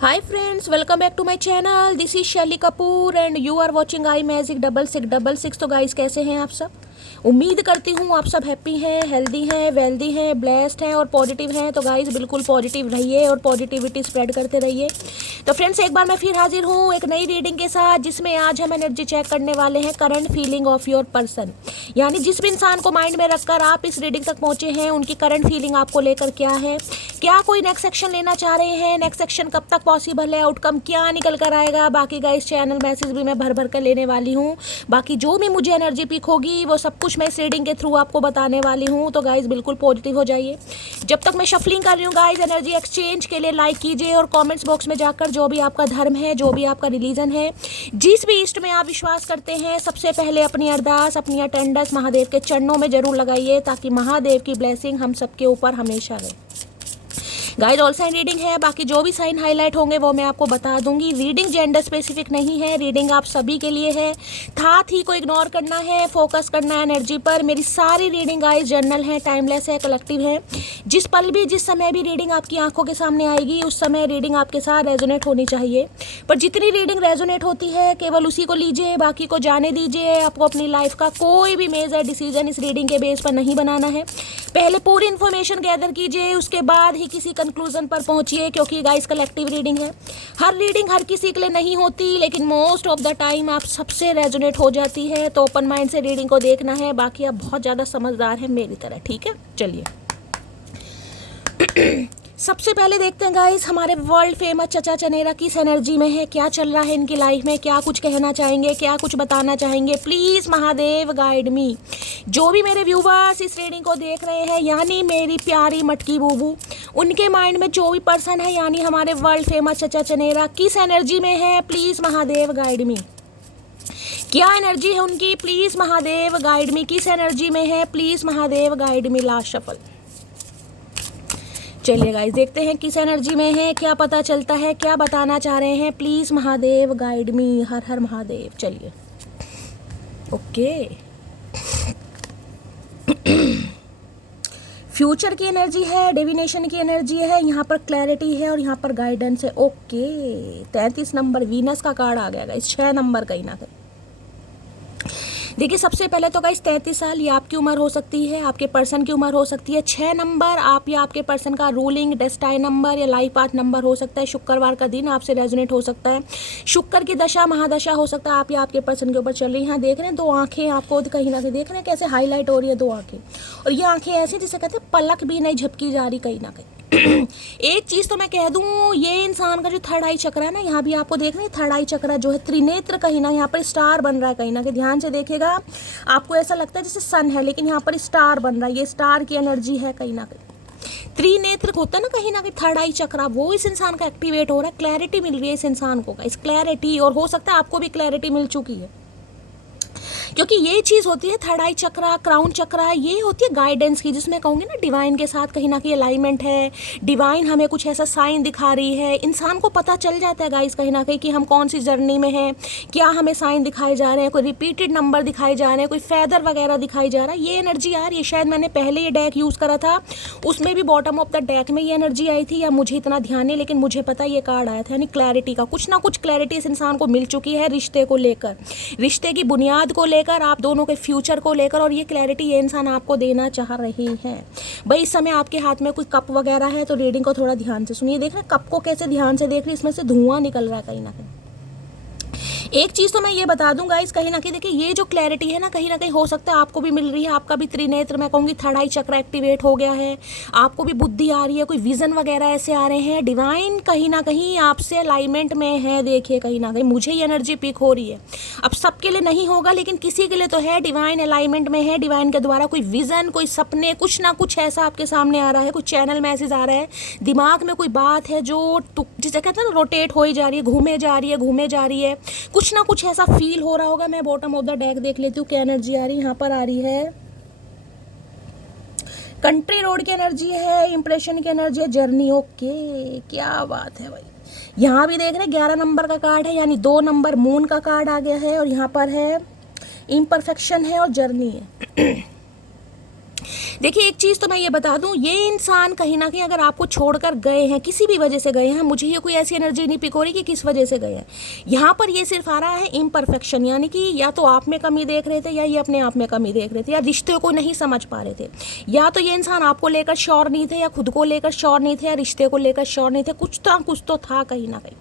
Hi friends, welcome back to my channel. This is Shelly Kapoor and you are watching I magic 6666। तो guys कैसे हैं आप सब? उम्मीद करती हूँ आप सब हैप्पी हैं, हेल्दी हैं, वेल्दी हैं, ब्लेस्ड हैं और पॉजिटिव हैं। तो गाइस बिल्कुल पॉजिटिव रहिए और पॉजिटिविटी स्प्रेड करते रहिए। तो फ्रेंड्स एक बार मैं फिर हाजिर हूँ एक नई रीडिंग के साथ, जिसमें आज हम एनर्जी चेक करने वाले हैं current feeling of your person. यानी जिस भी इंसान को माइंड में रखकर आप इस रीडिंग तक पहुँचे हैं, उनकी करंट फीलिंग आपको लेकर क्या है, क्या कोई नेक्स्ट सेक्शन लेना चाह रहे हैं, नेक्स्ट सेक्शन कब तक पॉसिबल है, आउटकम क्या निकल कर आएगा। बाकी गाइस चैनल मैसेज भी मैं भर भर कर लेने वाली हूँ। बाकी जो भी मुझे एनर्जी पिक होगी वो सब कुछ मैं इस रीडिंग के थ्रू आपको बताने वाली हूँ। तो गाइस बिल्कुल पॉजिटिव हो जाइए। जब तक मैं शफलिंग कर रही हूँ गाइस, एनर्जी एक्सचेंज के लिए लाइक कीजिए और कमेंट्स बॉक्स में जाकर जो भी आपका धर्म है, जो भी आपका रिलीजन है, जिस भी इष्ट में आप विश्वास करते हैं, सबसे पहले अपनी अरदास, अपनी अटेंडेंस महादेव के चरणों में जरूर लगाइए, ताकि महादेव की ब्लेसिंग हम सबके ऊपर हमेशा रहे। गाइस ऑल साइन रीडिंग है, बाकी जो भी साइन हाईलाइट होंगे वो मैं आपको बता दूंगी। रीडिंग जेंडर स्पेसिफिक नहीं है, रीडिंग आप सभी के लिए है। थी को इग्नोर करना है, फोकस करना है एनर्जी पर। मेरी सारी रीडिंग गाइस जर्नल है, टाइमलेस है, कलेक्टिव है। जिस पल भी, जिस समय भी रीडिंग आपकी आंखों के सामने आएगी, उस समय रीडिंग आपके साथ रेजोनेट होनी चाहिए। पर जितनी रीडिंग रेजोनेट होती है केवल उसी को लीजिए, बाकी को जाने दीजिए। आपको अपनी लाइफ का कोई भी मेजर डिसीजन इस रीडिंग के बेस पर नहीं बनाना है। पहले पूरी इन्फॉर्मेशन गैदर कीजिए, उसके बाद ही किसी कंक्लूजन पर पहुंचिए, क्योंकि गाइस कलेक्टिव रीडिंग है। हर रीडिंग हर किसी के लिए नहीं होती, लेकिन मोस्ट ऑफ द टाइम आप सबसे रेजोनेट हो जाती है। तो ओपन माइंड से रीडिंग को देखना है। बाकी आप बहुत ज़्यादा समझदार हैं मेरी तरह, ठीक है? चलिए सबसे पहले देखते हैं गाइस हमारे वर्ल्ड फेमस चचा चनेरा किस एनर्जी में है, क्या चल रहा है इनकी लाइफ में, क्या कुछ कहना चाहेंगे, क्या कुछ बताना चाहेंगे। प्लीज़ महादेव गाइड मी। जो भी मेरे व्यूवर्स इस रीडिंग को देख रहे हैं, यानी मेरी प्यारी मटकी बूबू, उनके माइंड में जो भी पर्सन है, यानी हमारे वर्ल्ड फेमस चचा चनेरा किस एनर्जी में है, प्लीज़ महादेव गाइड मी। क्या एनर्जी है उनकी, प्लीज़ महादेव गाइड मी। किस एनर्जी में है, please Mahadev guide me. Last shuffle. चलिए गाइस देखते हैं किस एनर्जी में है, क्या पता चलता है, क्या बताना चाह रहे हैं। Please Mahadev guide me. हर हर महादेव। चलिए ओके। फ्यूचर की एनर्जी है, डिविनेशन की एनर्जी है, यहाँ पर क्लैरिटी है और यहाँ पर गाइडेंस है। ओके 33 नंबर वीनस का कार्ड आ गया गाइस, 6 नंबर कहीं ना कहीं। देखिए सबसे पहले तो गाइस 33 साल ये आपकी उम्र हो सकती है, आपके पर्सन की उम्र हो सकती है। 6 नंबर आप या आपके पर्सन का रूलिंग डेस्टाइन नंबर या लाइफ पाथ नंबर हो सकता है। शुक्रवार का दिन आपसे रेजोनेट हो सकता है। शुक्र की दशा महादशा हो सकता है आप या आपके पर्सन के ऊपर चल रही है। यहाँ देख रहे हैं 2 आंखें आपको कहीं ना कहीं, देख रहे हैं कैसे हाईलाइट हो रही है 2 आंखें, और ये आंखें ऐसी जिसे कहते हैं पलक भी नहीं झपकी जा रही कहीं ना कहीं। एक चीज़ तो मैं कह दूं, ये इंसान का जो थर्ड आई चक्र है ना, यहाँ भी आपको देख रहे हैं थर्ड आई चक्र जो है त्रिनेत्र, कहीं ना यहाँ पर स्टार बन रहा है कहीं ना कहीं। ध्यान से देखिएगा, आपको ऐसा लगता है जैसे सन है, लेकिन यहाँ पर स्टार बन रहा है। ये स्टार की एनर्जी है कहीं ना कहीं। त्रिनेत्र होता है ना कहीं ना कहीं थर्ड आई चक्र, वो इस इंसान का एक्टिवेट हो रहा है। क्लैरिटी मिल रही है इस इंसान को, इस क्लैरिटी, और हो सकता है आपको भी क्लैरिटी मिल चुकी है, क्योंकि ये चीज़ होती है थर्ड आई चक्र, क्राउन चक्र, ये होती है गाइडेंस की, जिसमें कहूँगी ना डिवाइन के साथ कहीं ना कहीं अलाइनमेंट है। डिवाइन हमें कुछ ऐसा साइन दिखा रही है, इंसान को पता चल जाता है गाइस कहीं ना कहीं कि हम कौन सी जर्नी में हैं, क्या हमें साइन दिखाए जा रहे हैं, कोई रिपीटेड नंबर दिखाए जा रहे हैं, कोई फैदर वगैरह दिखाई जा रहा है। ये एनर्जी आ रही है। शायद मैंने पहले ये डेक यूज़ करा था, उसमें भी बॉटम ऑफ द डेक में ये एनर्जी आई थी, या मुझे इतना ध्यान नहीं, लेकिन मुझे पता ये कार्ड आया था। यानी क्लैरिटी का कुछ ना कुछ क्लैरिटी इस इंसान को मिल चुकी है, रिश्ते को लेकर, रिश्ते की बुनियाद को लेकर, आप दोनों के फ्यूचर को लेकर, और ये क्लैरिटी ये इंसान आपको देना चाह रहे हैं। भाई इस समय आपके हाथ में कोई कप वगैरह है तो रीडिंग को थोड़ा ध्यान से सुनिए। देख रहे हैं कप को कैसे ध्यान से देख रहे हैं, इसमें से धुआं निकल रहा है कहीं ना कहीं। एक चीज़ तो मैं ये बता दूं गाइस, कहीं ना कहीं देखिए ये जो क्लैरिटी है ना, कहीं ना कहीं हो सकता है आपको भी मिल रही है। आपका भी त्रिनेत्र, मैं कहूँगी थर्ड आई चक्र एक्टिवेट हो गया है, आपको भी बुद्धि आ रही है, कोई विजन वगैरह ऐसे आ रहे हैं। डिवाइन कहीं ना कहीं आपसे अलाइनमेंट में है। देखिए कहीं ना कहीं मुझे ये एनर्जी पिक हो रही है। अब सबके लिए नहीं होगा, लेकिन किसी के लिए तो है, डिवाइन अलाइनमेंट में है। डिवाइन के द्वारा कोई विजन, कोई सपने, कुछ ना कुछ ऐसा आपके सामने आ रहा है, कुछ चैनल मैसेज आ रहा है, दिमाग में कोई बात है जो जिसे कहते हैं ना रोटेट हो ही जा रही है, घूमे जा रही है, घूमे जा रही है, कुछ ना कुछ ऐसा फील हो रहा होगा। मैं बॉटम ऑफ द डेक देख लेती हूँ क्या एनर्जी आ रही है। यहाँ पर आ रही है कंट्री रोड की एनर्जी है, इंप्रेशन की एनर्जी है, जर्नी। ओके क्या बात है भाई। यहाँ भी देख रहे हैं 11 नंबर का कार्ड है, यानी 2 नंबर मून का कार्ड आ गया है, और यहाँ पर है इम्परफेक्शन है और जर्नी है। देखिए एक चीज़ तो मैं ये बता दूं, ये इंसान कहीं ना कहीं अगर आपको छोड़कर गए हैं, किसी भी वजह से गए हैं, मुझे ये कोई ऐसी एनर्जी नहीं पिक हो रही कि किस वजह से गए हैं। यहाँ पर ये सिर्फ आ रहा है इम्परफेक्शन, यानी कि या तो आप में कमी देख रहे थे, या ये अपने आप में कमी देख रहे थे, या रिश्ते को नहीं समझ पा रहे थे, या तो ये इंसान आपको लेकर श्योर नहीं थे, या खुद को लेकर श्योर नहीं थे, या रिश्ते को लेकर श्योर नहीं थे। कुछ तो था कहीं ना कहीं,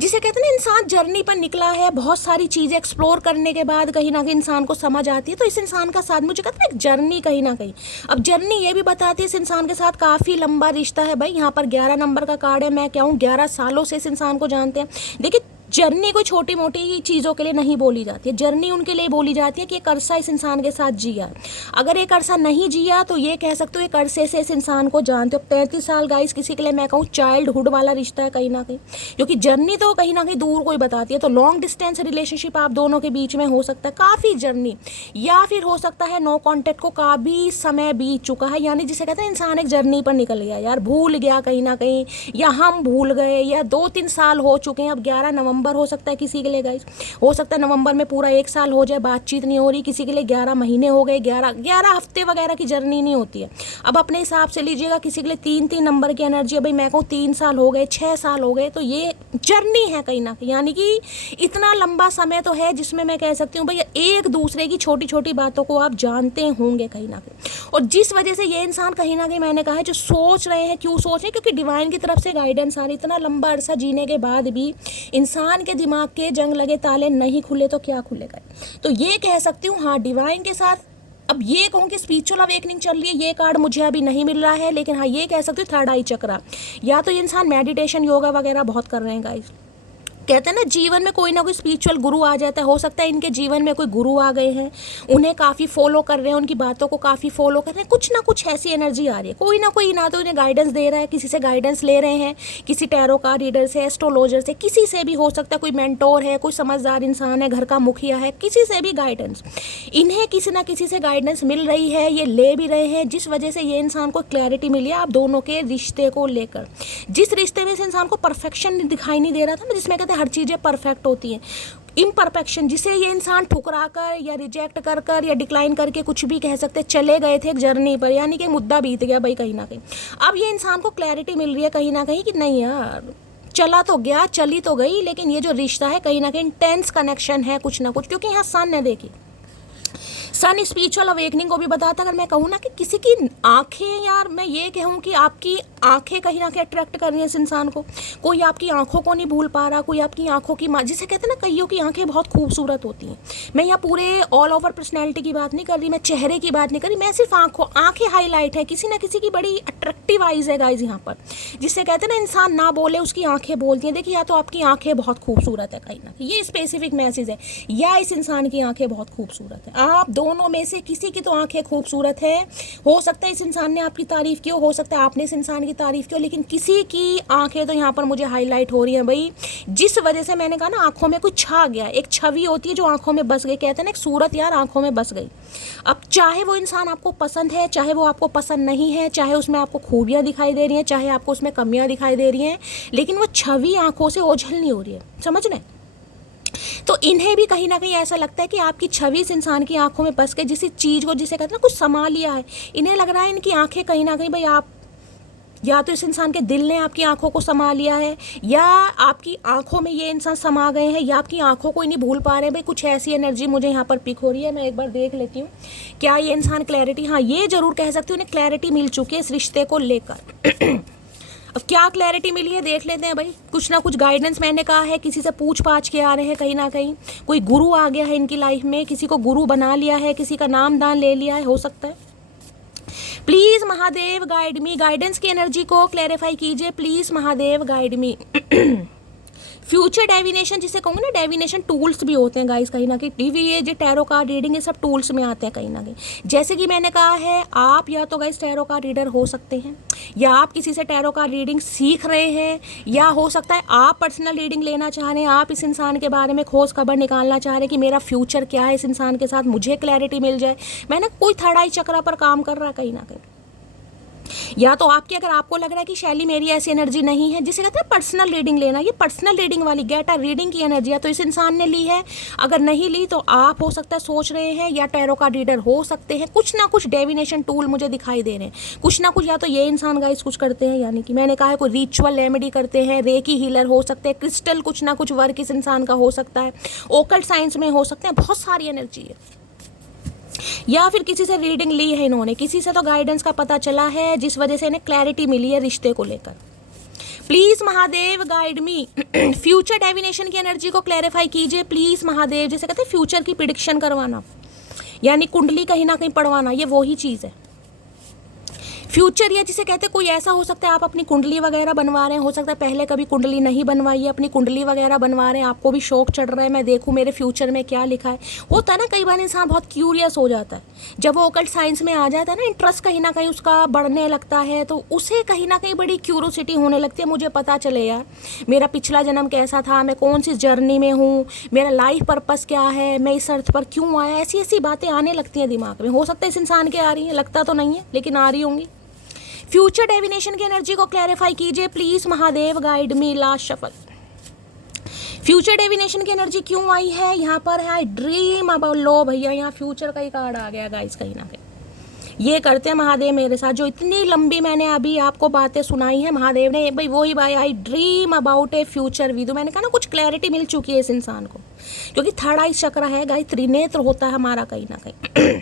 जिसे कहते हैं ना इंसान जर्नी पर निकला है, बहुत सारी चीज़ें एक्सप्लोर करने के बाद कहीं ना कहीं इंसान को समझ आती है। तो इस इंसान का साथ, मुझे कहते हैं एक जर्नी कहीं ना कहीं, अब जर्नी ये भी बताती है इस इंसान के साथ काफ़ी लंबा रिश्ता है भाई। यहाँ पर 11 नंबर का कार्ड है, मैं क्या हूँ 11 सालों से इस इंसान को जानते हैं। देखिए जर्नी कोई छोटी मोटी चीज़ों के लिए नहीं बोली जाती है, जर्नी उनके लिए बोली जाती है कि एक अरसा इस इंसान के साथ जिया। अगर एक अरसा नहीं जिया तो ये कह सकते हो एक अरसे से इस इंसान को जानते हो। 33 साल गाइस किसी के लिए मैं कहूँ चाइल्डहुड वाला रिश्ता है कहीं ना कहीं, क्योंकि जर्नी तो कहीं ना कहीं दूर कोई बताती है। तो लॉन्ग डिस्टेंस रिलेशनशिप आप दोनों के बीच में हो सकता है काफ़ी जर्नी, या फिर हो सकता है नो कॉन्टैक्ट को काफ़ी समय बीत चुका है, यानी जिसे कहते हैं इंसान एक जर्नी पर निकल गया यार, भूल गया कहीं ना कहीं, या हम भूल गए, या 2-3 साल हो चुके हैं। अब 11 नवंबर हो सकता है किसी के लिए गाइस, हो सकता है नवंबर में पूरा 1 साल हो जाए, बातचीत नहीं हो रही। किसी के लिए 11 महीने हो गए, 11 हफ्ते वगैरह की जर्नी नहीं होती है। अब अपने हिसाब से लीजिएगा, किसी के लिए 3-3 नंबर की एनर्जी है भाई, मैं कहूँ 3 साल हो गए, 6 साल हो गए, तो ये जर्नी है कहीं ना कहीं, यानी कि इतना लंबा समय तो है जिसमें मैं कह सकती हूँ भाई एक दूसरे की छोटी छोटी बातों को आप जानते होंगे कहीं ना कहीं। और जिस वजह से ये इंसान कहीं ना कहीं, मैंने कहा है जो सोच रहे हैं, क्यों सोच रहे हैं, क्योंकि डिवाइन की तरफ से गाइडेंस आ रही। इतना लंबा अरसा जीने के बाद भी इंसान के दिमाग के जंग लगे ताले नहीं खुले तो क्या खुलेगा। तो ये कह सकती हूँ हाँ डिवाइन के साथ, अब ये कहूँ कि स्पिरिचुअल अवेकनिंग चल रही है, ये कार्ड मुझे अभी नहीं मिल रहा है, लेकिन हाँ ये कह सकती हूँ थर्ड आई चक्रा, या तो ये इंसान मेडिटेशन योगा वगैरह बहुत कर रहे हैं गाइस। कहते हैं ना जीवन में कोई ना कोई स्पिरिचुअल गुरु आ जाता है, हो सकता है इनके जीवन में कोई गुरु आ गए हैं, उन्हें काफ़ी फॉलो कर रहे हैं, उनकी बातों को काफ़ी फॉलो कर रहे हैं, कुछ ना कुछ ऐसी एनर्जी आ रही है, कोई ना कोई ना तो उन्हें गाइडेंस दे रहा है, किसी से गाइडेंस ले रहे हैं, किसी टैरो कार्ड रीडर से, एस्ट्रोलॉजर से, किसी से भी हो सकता है, कोई मेंटोर है, कोई समझदार इंसान है, घर का मुखिया है, किसी से भी गाइडेंस, इन्हें किसी ना किसी से गाइडेंस मिल रही है, ये ले भी रहे हैं, जिस वजह से ये इंसान को क्लैरिटी मिली है आप दोनों के रिश्ते को लेकर। जिस रिश्ते में इस इंसान को परफेक्शन दिखाई नहीं दे रहा था, जिसमें कहते हैं हर चीज़ें परफेक्ट होती हैं, इम्परफेक्शन जिसे ये इंसान ठुकरा कर या रिजेक्ट कर कर या डिक्लाइन करके कुछ भी कह सकते चले गए थे एक जर्नी पर, यानी कि मुद्दा बीत गया भाई कहीं ना कहीं। अब ये इंसान को क्लैरिटी मिल रही है कहीं ना कहीं कि नहीं यार चला तो गया, चली तो गई, लेकिन ये जो रिश्ता है कहीं ना कहीं इंटेंस कनेक्शन है कुछ ना कुछ, क्योंकि यहाँ सन है। देखिए सन स्पिरिचुअल अवेकनिंग को भी बताता। अगर मैं कहूँ ना कि किसी की आंखें, यार मैं ये कहूँ कि आपकी आंखें कहीं ना कहीं अट्रैक्ट कर रही हैं इस इंसान को, कोई आपकी आंखों को नहीं भूल पा रहा, कोई आपकी आंखों की जिसे कहते हैं ना कईयों की आंखें बहुत खूबसूरत होती हैं। मैं यहाँ पूरे ऑल ओवर पर्सनैलिटी की बात नहीं कर रही, मैं चेहरे की बात नहीं कर रही, मैं सिर्फ आंखें हाईलाइट है, किसी ना किसी की बड़ी अट्रैक्टिव आइज़ है गाइज यहाँ पर, जिससे कहते हैं ना इंसान ना बोले उसकी आंखें बोलती हैं। देखिए या तो आपकी आंखें बहुत खूबसूरत है कहीं ना, ये स्पेसिफिक मैसेज है, या इस इंसान की आंखें बहुत खूबसूरत है। आप दोनों में से किसी की तो आंखें खूबसूरत है, हो सकता है इस इंसान ने आपकी तारीफ की हो सकता है आपने इस इंसान की तारीफ की हो, लेकिन किसी की आंखें तो यहाँ पर मुझे हाईलाइट हो रही हैं भाई, जिस वजह से मैंने कहा ना आंखों में कुछ छा गया, एक छवि होती है जो आंखों में बस गई, कहते हैं ना एक सूरत यार आंखों में बस गई। अब चाहे वो इंसान आपको पसंद है, चाहे वो आपको पसंद नहीं है, चाहे उसमें आपको खूबियाँ दिखाई दे रही हैं, चाहे आपको उसमें कमियाँ दिखाई दे रही हैं, लेकिन वो छवि आंखों से ओझल नहीं हो रही है, समझ रहे। तो इन्हें भी कहीं ना कहीं ऐसा लगता है कि आपकी छवि इस इंसान की आंखों में बस के जिस चीज़ को जिसे कहते हैं ना कुछ समा लिया है, इन्हें लग रहा है इनकी आंखें कहीं ना कहीं भाई आप, या तो इस इंसान के दिल ने आपकी आंखों को समा लिया है, या आपकी आंखों में ये इंसान समा गए हैं, या आपकी आंखों को ही नहीं भूल पा रहे हैं भाई। कुछ ऐसी एनर्जी मुझे यहाँ पर पिक हो रही है, मैं एक बार देख लेती हूँ क्या ये इंसान क्लैरिटी, हाँ ये जरूर कह सकती हूँ उन्हें क्लैरिटी मिल चुकी है इस रिश्ते को लेकर। अब क्या क्लैरिटी मिली है देख लेते हैं भाई। कुछ ना कुछ गाइडेंस मैंने कहा है, किसी से पूछ पाछ के आ रहे हैं कहीं ना कहीं, कोई गुरु आ गया है इनकी लाइफ में, किसी को गुरु बना लिया है, किसी का नाम दान ले लिया है, हो सकता है। Please Mahadev guide me, guidance की एनर्जी को क्लैरिफाई कीजिए please Mahadev guide me. Future divination जिसे कहूँगा ना, डेविनेशन टूल्स भी होते हैं गाइस कहीं ना कहीं, डीवीए जो टैरो कार्ड रीडिंग ये सब टूल्स में आते हैं कहीं ना कहीं। जैसे कि मैंने कहा है आप या तो गाइस टैरो कार्ड रीडर हो सकते हैं, या आप किसी से टैरो कार्ड रीडिंग सीख रहे हैं, या हो सकता है आप पर्सनल रीडिंग लेना चाह रहे हैं, आप इस इंसान के बारे में खोज खबर निकालना चाह रहे हैं कि मेरा फ्यूचर क्या है इस इंसान के साथ, मुझे क्लैरिटी मिल जाए। मैंने कोई थर्ड आई चक्र पर काम कर रहा है कहीं ना कहीं। या तो आपकी, अगर आपको लग रहा है कि शैली मेरी ऐसी एनर्जी नहीं है, जिसे कहते हैं पर्सनल रीडिंग लेना, ये पर्सनल रीडिंग वाली गेट अ रीडिंग की एनर्जी है, तो इस इंसान ने ली है। अगर नहीं ली तो आप हो सकता है सोच रहे हैं, या टैरो का रीडर हो सकते हैं, कुछ ना कुछ डेविनेशन टूल मुझे दिखाई दे रहे हैं, कुछ ना कुछ। या तो ये इंसान गाइस कुछ करते हैं, यानी कि मैंने कहा है कोई रिचुअल रेमेडी करते हैं, रेकी हीलर हो सकते हैं, क्रिस्टल कुछ ना कुछ वर्क इस इंसान का हो सकता है, ओकल्ट साइंस में हो सकते हैं, बहुत सारी एनर्जी है। या फिर किसी से रीडिंग ली है इन्होंने, किसी से तो गाइडेंस का पता चला है, जिस वजह से इन्हें क्लैरिटी मिली है रिश्ते को लेकर। Please Mahadev guide me, future divination की एनर्जी को क्लैरिफाई कीजिए प्लीज महादेव। जैसे कहते हैं फ्यूचर की प्रिडिक्शन करवाना, यानी कुंडली कहीं ना कहीं पढ़वाना, ये वही चीज़ है। फ्यूचर या जिसे कहते हैं कोई ऐसा हो सकता है आप अपनी कुंडली वगैरह बनवा रहे हैं, हो सकता है पहले कभी कुंडली नहीं बनवाई है, अपनी कुंडली वगैरह बनवा रहे हैं, आपको भी शौक चढ़ रहा है मैं देखूं मेरे फ्यूचर में क्या लिखा है। होता है ना, कई बार इंसान बहुत क्यूरियस हो जाता है, जब वो ओकल्ट साइंस में आ जाता है ना, इंटरेस्ट कहीं ना कहीं उसका बढ़ने लगता है, तो उसे कहीं ना कहीं बड़ी क्यूरोसिटी होने लगती है, मुझे पता चले यार मेरा पिछला जन्म कैसा था, मैं कौन सी जर्नी में हूँ, मेरा लाइफ पर्पस क्या है, मैं इस अर्थ पर क्यों आया, ऐसी ऐसी बातें आने लगती हैं दिमाग में। हो सकता है इस इंसान के आ रही हैं, लगता तो नहीं है लेकिन आ रही होंगी। फ्यूचर डेविनेशन की एनर्जी को क्लैरिफाई कीजिए please Mahadev guide me. Last shuffle, future divination की एनर्जी क्यों आई है यहाँ पर? है आई ड्रीम अबाउट, लो भैया यहाँ फ्यूचर का ही कार्ड आ गया गाइस, कहीं ना कहीं ये करते हैं महादेव मेरे साथ। जो इतनी लंबी मैंने अभी आपको बातें सुनाई है, महादेव ने भाई वही भाई, आई dream about A future with. मैंने कहा ना कुछ क्लैरिटी मिल चुकी है इस इंसान को, क्योंकि थर्ड आई चक्र है गाइस, त्रिनेत्र होता है हमारा कहीं ना कहीं।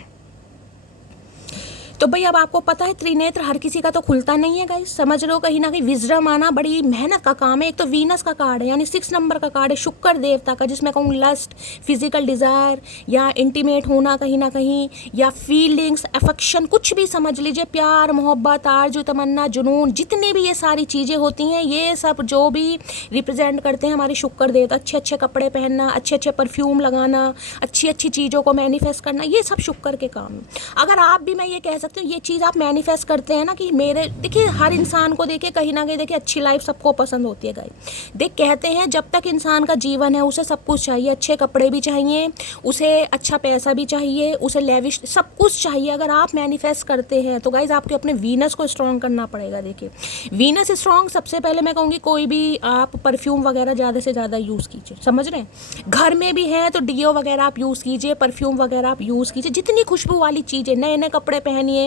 तो भाई अब आपको पता है त्रिनेत्र हर किसी का तो खुलता नहीं है गाइस, समझ रहे हो, कहीं ना कहीं विजडम आना बड़ी मेहनत का काम है। एक तो वीनस का कार्ड है, यानी 6 नंबर का कार्ड है शुक्र देवता का, जिसमें कहूँ लस्ट, फिजिकल डिज़ायर या इंटीमेट होना कहीं ना कहीं, या फीलिंग्स, अफेक्शन, कुछ भी समझ लीजिए, प्यार मोहब्बत आरज़ू तमन्ना जुनून, जितनी भी ये सारी चीज़ें होती हैं, ये सब जो भी रिप्रेजेंट करते हैं हमारे शुक्र देवता। अच्छे अच्छे कपड़े पहनना, अच्छे अच्छे परफ्यूम लगाना, अच्छी अच्छी चीज़ों को मैनिफेस्ट करना, ये सब शुक्र के काम है। अगर आप भी, मैं ये कह तो ये चीज़ आप मैनिफेस्ट करते हैं ना कि मेरे, देखिए हर इंसान को देखिए कहीं ना कहीं देखिए अच्छी लाइफ सबको पसंद होती है गाइस। देख कहते हैं जब तक इंसान का जीवन है उसे सब कुछ चाहिए, अच्छे कपड़े भी चाहिए, उसे अच्छा पैसा भी चाहिए, उसे लेविश सब कुछ चाहिए। अगर आप मैनिफेस्ट करते हैं तो गाइस आपको अपने वीनस को स्ट्रॉन्ग करना पड़ेगा। देखिए वीनस स्ट्रॉन्ग, सबसे पहले मैं कहूँगी कोई भी आप परफ्यूम वगैरह ज़्यादा से ज़्यादा यूज़ कीजिए, समझ रहे हैं। घर में भी है तो डीओ वगैरह आप यूज़ कीजिए, परफ्यूम वगैरह आप यूज़ कीजिए, जितनी खुशबू वाली चीज़ें, नए नए कपड़े पहनिए,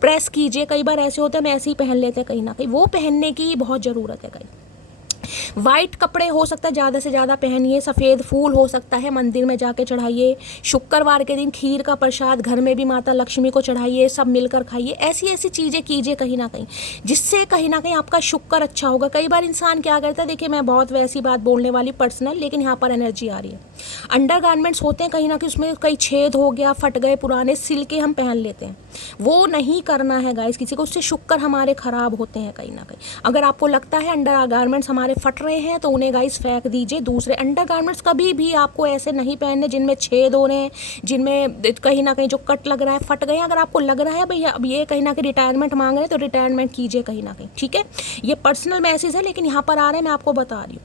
प्रेस कीजिए। कई बार ऐसे होते हैं हम ऐसे ही पहन लेते हैं, कहीं ना कहीं वो पहनने की बहुत ज़रूरत है। कहीं वाइट कपड़े हो सकता है ज़्यादा से ज़्यादा पहनिए, सफ़ेद फूल हो सकता है मंदिर में जाके चढ़ाइए, शुक्रवार के दिन खीर का प्रसाद घर में भी माता लक्ष्मी को चढ़ाइए, सब मिलकर खाइए, ऐसी ऐसी चीज़ें कीजिए कहीं ना कहीं, जिससे कहीं ना कहीं आपका शुक्र अच्छा होगा। कई बार इंसान क्या करता है, देखिए मैं बहुत वैसी बात बोलने वाली पर्सनल, लेकिन यहाँ पर एनर्जी आ रही है, अंडर गारमेंट्स होते हैं कहीं ना कहीं उसमें कई छेद हो गया, फट गए, पुराने सिल के हम पहन लेते हैं, वो नहीं करना है गाइस किसी को, उससे शुक्र हमारे ख़राब होते हैं कहीं ना कहीं। अगर आपको लगता है अंडर गारमेंट्स हमारे फट रहे हैं तो उन्हें गाइस फेंक दीजिए। दूसरे अंडर गारमेंट्स कभी भी आपको ऐसे नहीं पहनने जिनमें छेद हो रहे हैं, जिनमें कहीं ना कहीं जो कट लग रहा है, फट गए। अगर आपको लग रहा है भैया अब ये कहीं ना कहीं रिटायरमेंट मांग रहे हैं तो रिटायरमेंट कीजिए कहीं ना कहीं, ठीक है। ये पर्सनल मैसेज है लेकिन यहाँ पर आ रहा है, मैं आपको बता रही हूँ,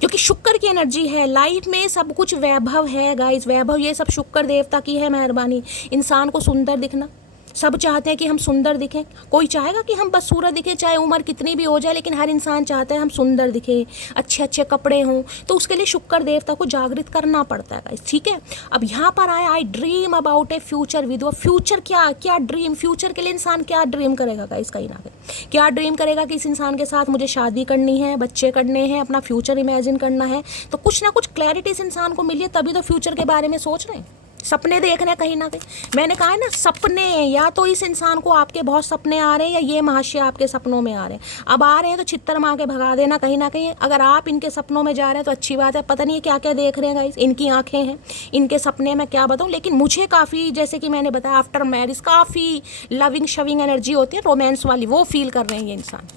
क्योंकि शुक्र की एनर्जी है लाइफ में, सब कुछ वैभव है गाइस, वैभव ये सब शुक्र देवता की है मेहरबानी। इंसान को सुंदर दिखना, सब चाहते हैं कि हम सुंदर दिखें, कोई चाहेगा कि हम बस सूरत दिखें चाहे उम्र कितनी भी हो जाए, लेकिन हर इंसान चाहता है हम सुंदर दिखें, अच्छे अच्छे कपड़े हों, तो उसके लिए शुक्र देवता को जागृत करना पड़ता है गाइस, ठीक है। अब यहाँ पर आया आई dream about A future with, future क्या क्या ड्रीम, फ्यूचर के लिए इंसान क्या ड्रीम करेगा गाइस, कहीं ना कहीं क्या ड्रीम करेगा कि इस इंसान के साथ मुझे शादी करनी है, बच्चे करने हैं, अपना फ्यूचर इमेजिन करना है, तो कुछ ना कुछ क्लैरिटी इस इंसान को मिली है, तभी तो फ्यूचर के बारे में सोच रहे हैं, सपने देख रहे हैं कहीं ना कहीं। मैंने कहा है ना सपने, या तो इस इंसान को आपके बहुत सपने आ रहे हैं या ये महाशय आपके सपनों में आ रहे हैं। अब आ रहे हैं तो छित्तर मार के भगा देना कहीं ना कहीं। अगर आप इनके सपनों में जा रहे हैं तो अच्छी बात है, पता नहीं क्या क्या देख रहे हैं गाइस, इनकी आंखें हैं, इनके सपने में क्या बताऊँ, लेकिन मुझे काफ़ी, जैसे कि मैंने बताया आफ्टर मैरिज काफ़ी लविंग शविंग एनर्जी होती है, रोमांस वाली, वो फील कर रहे हैं ये इंसान।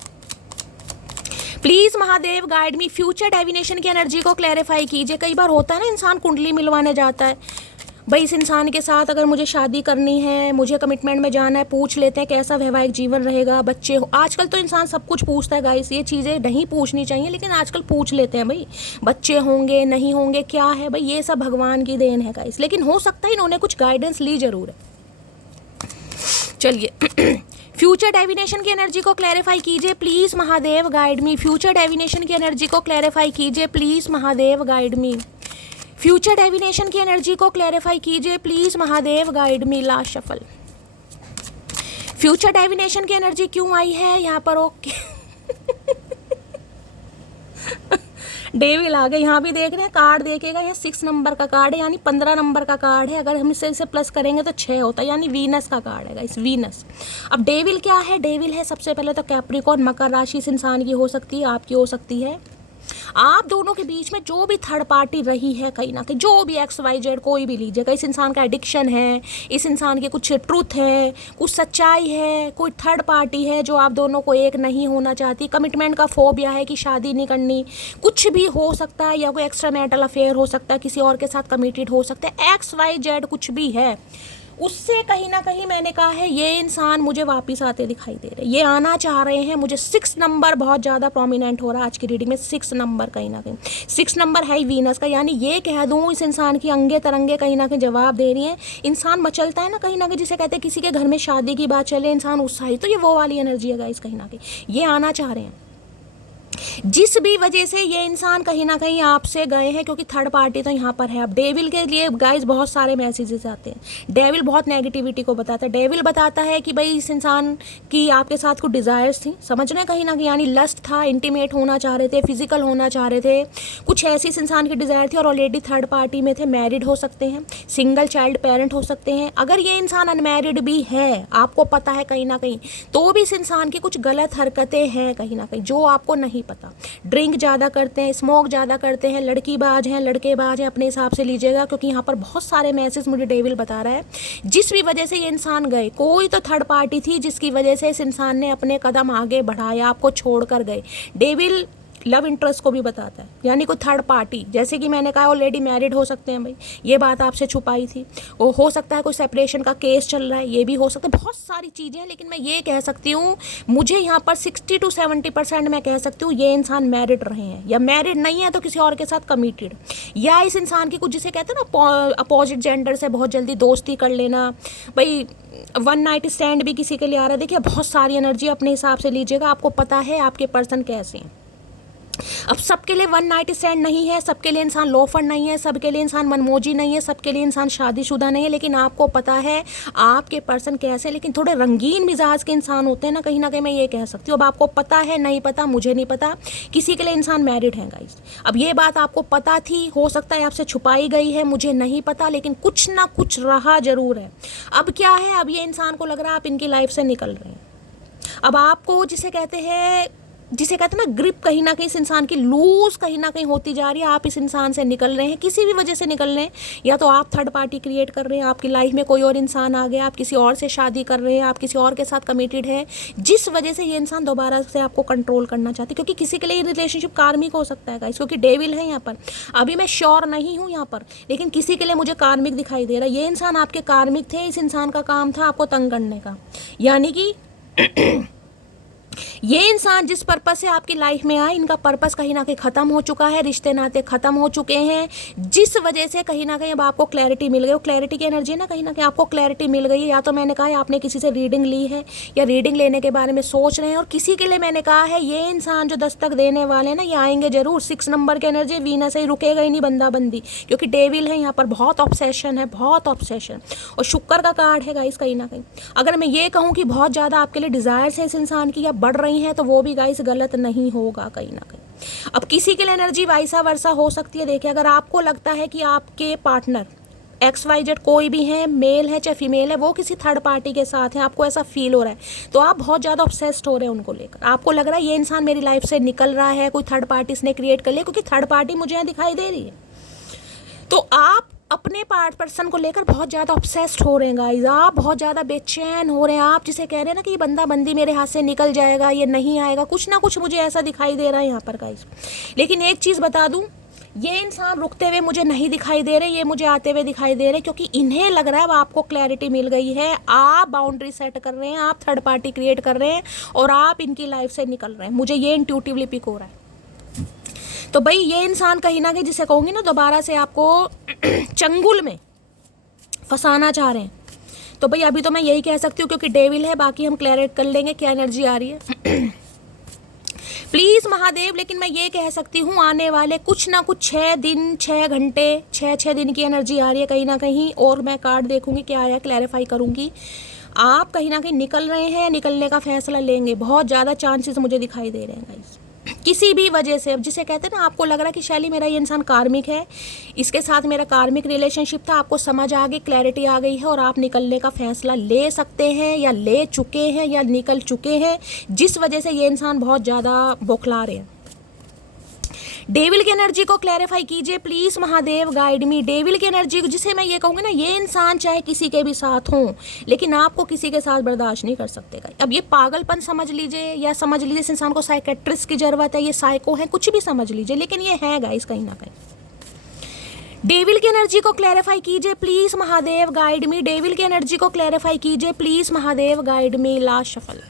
Please Mahadev guide me, future divination की एनर्जी को क्लैरिफाई कीजिए। कई बार होता है ना इंसान कुंडली मिलवाने जाता है, भाई इस इंसान के साथ अगर मुझे शादी करनी है, मुझे कमिटमेंट में जाना है, पूछ लेते हैं कैसा वैवाहिक जीवन रहेगा, बच्चे हो, आजकल तो इंसान सब कुछ पूछता है गाइस, ये चीज़ें नहीं पूछनी चाहिए लेकिन आजकल पूछ लेते हैं, भाई बच्चे होंगे नहीं होंगे क्या है, भाई ये सब भगवान की देन है गाइस, लेकिन हो सकता है इन्होंने कुछ गाइडेंस ली जरूर है। चलिए फ्यूचर डेविनेशन की एनर्जी को क्लैरिफाई कीजिए please Mahadev guide me. Future divination की एनर्जी को क्लैरिफाई कीजिए please Mahadev guide me. Future divination की एनर्जी को क्लैरिफाई कीजिए please Mahadev guide me. Last shuffle. Future divination की एनर्जी क्यों आई है यहाँ पर? ओके डेविल आ गए। यहाँ भी देख रहे हैं कार्ड देखेगा, ये 6 नंबर का कार्ड है, यानी 15 नंबर का कार्ड है। अगर हम इसे प्लस करेंगे तो 6 होता है, यानी वीनस का कार्ड है गाइस, वीनस। अब डेविल क्या है? डेविल है सबसे पहले तो कैप्रिकॉर्न, मकर राशि इस इंसान की हो सकती है, आपकी हो सकती है। आप दोनों के बीच में जो भी थर्ड पार्टी रही है कहीं ना कहीं, जो भी XYZ कोई भी लीजिएगा, इस इंसान का एडिक्शन है, इस इंसान के कुछ ट्रूथ है, कुछ सच्चाई है, कोई थर्ड पार्टी है जो आप दोनों को एक नहीं होना चाहती, कमिटमेंट का फोबिया है कि शादी नहीं करनी, कुछ भी हो सकता है, या कोई एक्स्ट्रा मैरिटल अफेयर हो सकता है, किसी और के साथ कमिटेड हो सकता है, XYZ कुछ भी है, उससे कहीं ना कहीं मैंने कहा है ये इंसान मुझे वापस आते दिखाई दे रहे हैं, ये आना चाह रहे हैं। मुझे 6 नंबर बहुत ज़्यादा प्रोमिनेंट हो रहा है आज की रीडिंग में। 6 नंबर कहीं ना कहीं, 6 नंबर है वीनस का, यानी ये कह दूँ इस इंसान की अंगे तरंगे कहीं ना कहीं जवाब दे रही हैं। इंसान मचलता है ना कहीं ना कहीं, जिसे कहते हैं किसी के घर में शादी की बात चले इंसान उत्साहित, तो ये वो वाली एनर्जी है गाइस। कहीं ना कहीं ये आना चाह रहे हैं, जिस भी वजह से ये इंसान कहीं ना कहीं आपसे गए हैं, क्योंकि थर्ड पार्टी तो यहाँ पर है। अब डेविल के लिए गाइस बहुत सारे मैसेजेस आते हैं। डेविल बहुत नेगेटिविटी को बताता है। डेविल बताता है कि भाई इस इंसान की आपके साथ कुछ डिज़ायर्स थी, समझ रहे हैं कहीं ना कहीं, यानी लस्ट था, इंटीमेट होना चाह रहे थे, फिजिकल होना चाह रहे थे, कुछ ऐसी इस इंसान की डिज़ायर थी, और ऑलरेडी थर्ड पार्टी में थे, मैरिड हो सकते हैं, सिंगल चाइल्ड पेरेंट हो सकते हैं। अगर ये इंसान अनमैरिड भी है, आपको पता है कहीं ना कहीं, तो भी इस इंसान की कुछ गलत हरकतें हैं कहीं ना कहीं जो आपको नहीं पता। ड्रिंक ज़्यादा करते हैं, स्मोक ज़्यादा करते हैं, लड़की बाज हैं, लड़के बाज हैं, अपने हिसाब से लीजिएगा, क्योंकि यहाँ पर बहुत सारे मैसेज मुझे डेविल बता रहा है। जिस भी वजह से ये इंसान गए, कोई तो थर्ड पार्टी थी जिसकी वजह से इस इंसान ने अपने कदम आगे बढ़ाया, आपको छोड़कर गए। डेविल लव इंटरेस्ट को भी बताता है, यानी कोई थर्ड पार्टी, जैसे कि मैंने कहा ऑलरेडी मैरिड हो सकते हैं भाई, ये बात आपसे छुपाई थी, वो हो सकता है कोई सेपरेशन का केस चल रहा है, ये भी हो सकता है, बहुत सारी चीज़ें हैं। लेकिन मैं ये कह सकती हूँ, मुझे यहाँ पर 60 to 70% मैं कह सकती हूँ ये इंसान मैरिड रहे हैं, या मैरिड नहीं है तो किसी और के साथ कमिटेड, या इस इंसान की कुछ जिसे कहते हैं ना अपोजिट जेंडर से बहुत जल्दी दोस्ती कर लेना, भाई वन नाइट स्टैंड भी किसी के लिए आ रहा है। देखिए बहुत सारी एनर्जी अपने हिसाब से लीजिएगा, आपको पता है आपके पर्सन कैसे हैं। अब सबके लिए वन नाइट स्टैंड नहीं है, सबके लिए इंसान लोफर नहीं है, सबके लिए इंसान मनमोजी नहीं है, सबके लिए इंसान शादीशुदा नहीं है, लेकिन आपको पता है आपके पर्सन कैसे, लेकिन थोड़े रंगीन मिजाज के इंसान होते हैं ना कहीं मैं ये कह सकती हूँ। अब आपको पता है, नहीं पता, मुझे नहीं पता, किसी के लिए इंसान मैरिड है गाइस। अब ये बात आपको पता थी, हो सकता है आपसे छुपाई गई है, मुझे नहीं पता, लेकिन कुछ ना कुछ रहा जरूर है। अब क्या है, अब ये इंसान को लग रहा है आप इनकी लाइफ से निकल रहे हैं। अब आपको जिसे कहते हैं ना ग्रिप कहीं ना कहीं इस इंसान की लूज कहीं ना कहीं होती जा रही है। आप इस इंसान से निकल रहे हैं, किसी भी वजह से निकल रहे हैं, या तो आप थर्ड पार्टी क्रिएट कर रहे हैं, आपकी लाइफ में कोई और इंसान आ गया, आप किसी और से शादी कर रहे हैं, आप किसी और के साथ कमिटेड है, जिस वजह से ये इंसान दोबारा से आपको कंट्रोल करना चाहती है, क्योंकि किसी के लिए रिलेशनशिप कार्मिक हो सकता है गाइस, क्योंकि डेविल है यहाँ पर। अभी मैं श्योर नहीं हूँ यहाँ पर, लेकिन किसी के लिए मुझे कार्मिक दिखाई दे रहा है। ये इंसान आपके कार्मिक थे, इस इंसान का काम था आपको तंग करने का, यानी कि ये इंसान जिस पर्पस से आपकी लाइफ में आए, इनका पर्पस कहीं ना कहीं ख़त्म हो चुका है, रिश्ते नाते ख़त्म हो चुके हैं, जिस वजह से कहीं ना कहीं अब आपको क्लैरिटी मिल गई। वो क्लैरिटी की एनर्जी है ना, कहीं आपको क्लैरिटी मिल गई है। या तो मैंने कहा आपने किसी से रीडिंग ली है, या रीडिंग लेने के बारे में सोच रहे हैं, और किसी के लिए मैंने कहा है ये इंसान जो दस्तक देने वाले हैं ना, ये आएंगे जरूर। 6 नंबर की एनर्जी, वीनस से ही रुकेगा ही नहीं बंदा बंदी, क्योंकि डेविल है यहाँ पर, बहुत ऑब्सेशन है, बहुत ऑब्सेशन। और शुक्र का कार्ड है गाइस कहीं ना कहीं। अगर मैं ये कहूँ कि बहुत ज़्यादा आपके लिए डिज़ायर्स है इस इंसान की, या बढ़ रही हैं, तो वो भी गाइस गलत नहीं होगा कहीं ना कहीं। अब किसी के लिए एनर्जी वाइसा वर्सा हो सकती है। देखिए अगर आपको लगता है कि आपके पार्टनर XYZ कोई भी है, मेल है चाहे फीमेल है, वो किसी थर्ड पार्टी के साथ है, आपको ऐसा फील हो रहा है, तो आप बहुत ज़्यादा ऑब्सेस्ड हो रहे हैं उनको लेकर। आपको लग रहा है ये इंसान मेरी लाइफ से निकल रहा है, कोई थर्ड पार्टी इसने क्रिएट कर लिया, क्योंकि थर्ड पार्टी मुझे यहाँ दिखाई दे रही है। तो आप अपने पर्सन को लेकर बहुत ज़्यादा ऑब्सेस्ड हो रहे हैं गाइस, आप बहुत ज़्यादा बेचैन हो रहे हैं। आप जिसे कह रहे हैं ना कि ये बंदा बंदी मेरे हाथ से निकल जाएगा, ये नहीं आएगा, कुछ ना कुछ मुझे ऐसा दिखाई दे रहा है यहाँ पर गाइस। लेकिन एक चीज़ बता दूँ, ये इंसान रुकते हुए मुझे नहीं दिखाई दे रहे, ये मुझे आते हुए दिखाई दे रहे, क्योंकि इन्हें लग रहा है अब आपको क्लैरिटी मिल गई है, आप बाउंड्री सेट कर रहे हैं, आप थर्ड पार्टी क्रिएट कर रहे हैं, और आप इनकी लाइफ से निकल रहे हैं। मुझे ये इंट्यूटिवली पिक हो रहा है। तो भाई ये इंसान कहीं ना कहीं, जिसे कहूँगी ना, दोबारा से आपको चंगुल में फंसाना चाह रहे हैं। तो भाई अभी तो मैं यही कह सकती हूँ क्योंकि डेविल है, बाकी हम क्लैरिट कर लेंगे क्या एनर्जी आ रही है। प्लीज़ महादेव, लेकिन मैं ये कह सकती हूँ आने वाले कुछ ना कुछ 6 दिन 6 घंटे 6 दिन की एनर्जी आ रही है कहीं ना कहीं, और मैं कार्ड देखूंगी क्या आया, क्लैरिफाई करूंगी। आप कहीं ना कहीं निकल रहे हैं, निकलने का फैसला लेंगे, बहुत ज़्यादा चांसेस मुझे दिखाई दे रहे हैं गाइस किसी भी वजह से। अब जिसे कहते हैं ना, आपको लग रहा है कि शैली मेरा ये इंसान कार्मिक है, इसके साथ मेरा कार्मिक रिलेशनशिप था, आपको समझ आ गई, क्लैरिटी आ गई है और आप निकलने का फैसला ले सकते हैं या ले चुके हैं या निकल चुके हैं, जिस वजह से ये इंसान बहुत ज़्यादा बौखला रहे हैं। डेविल की एनर्जी को क्लैरिफाई कीजिए please Mahadev, guide me. Devil की एनर्जी, जिसे मैं ये कहूँगी ना, ये इंसान चाहे किसी के भी साथ हो, लेकिन आपको किसी के साथ बर्दाश्त नहीं कर सकते। अब ये पागलपन समझ लीजिए या समझ लीजिए इस इंसान को साइकेट्रिस्ट की जरूरत है, ये साइको है, कुछ भी समझ लीजिए, लेकिन ये है गाइस कहीं ना कहीं। डेविल की एनर्जी को क्लैरिफाई कीजिए please Mahadev, guide me. Devil की एनर्जी को क्लैरिफाई कीजिए please Mahadev, guide me. Last shuffle.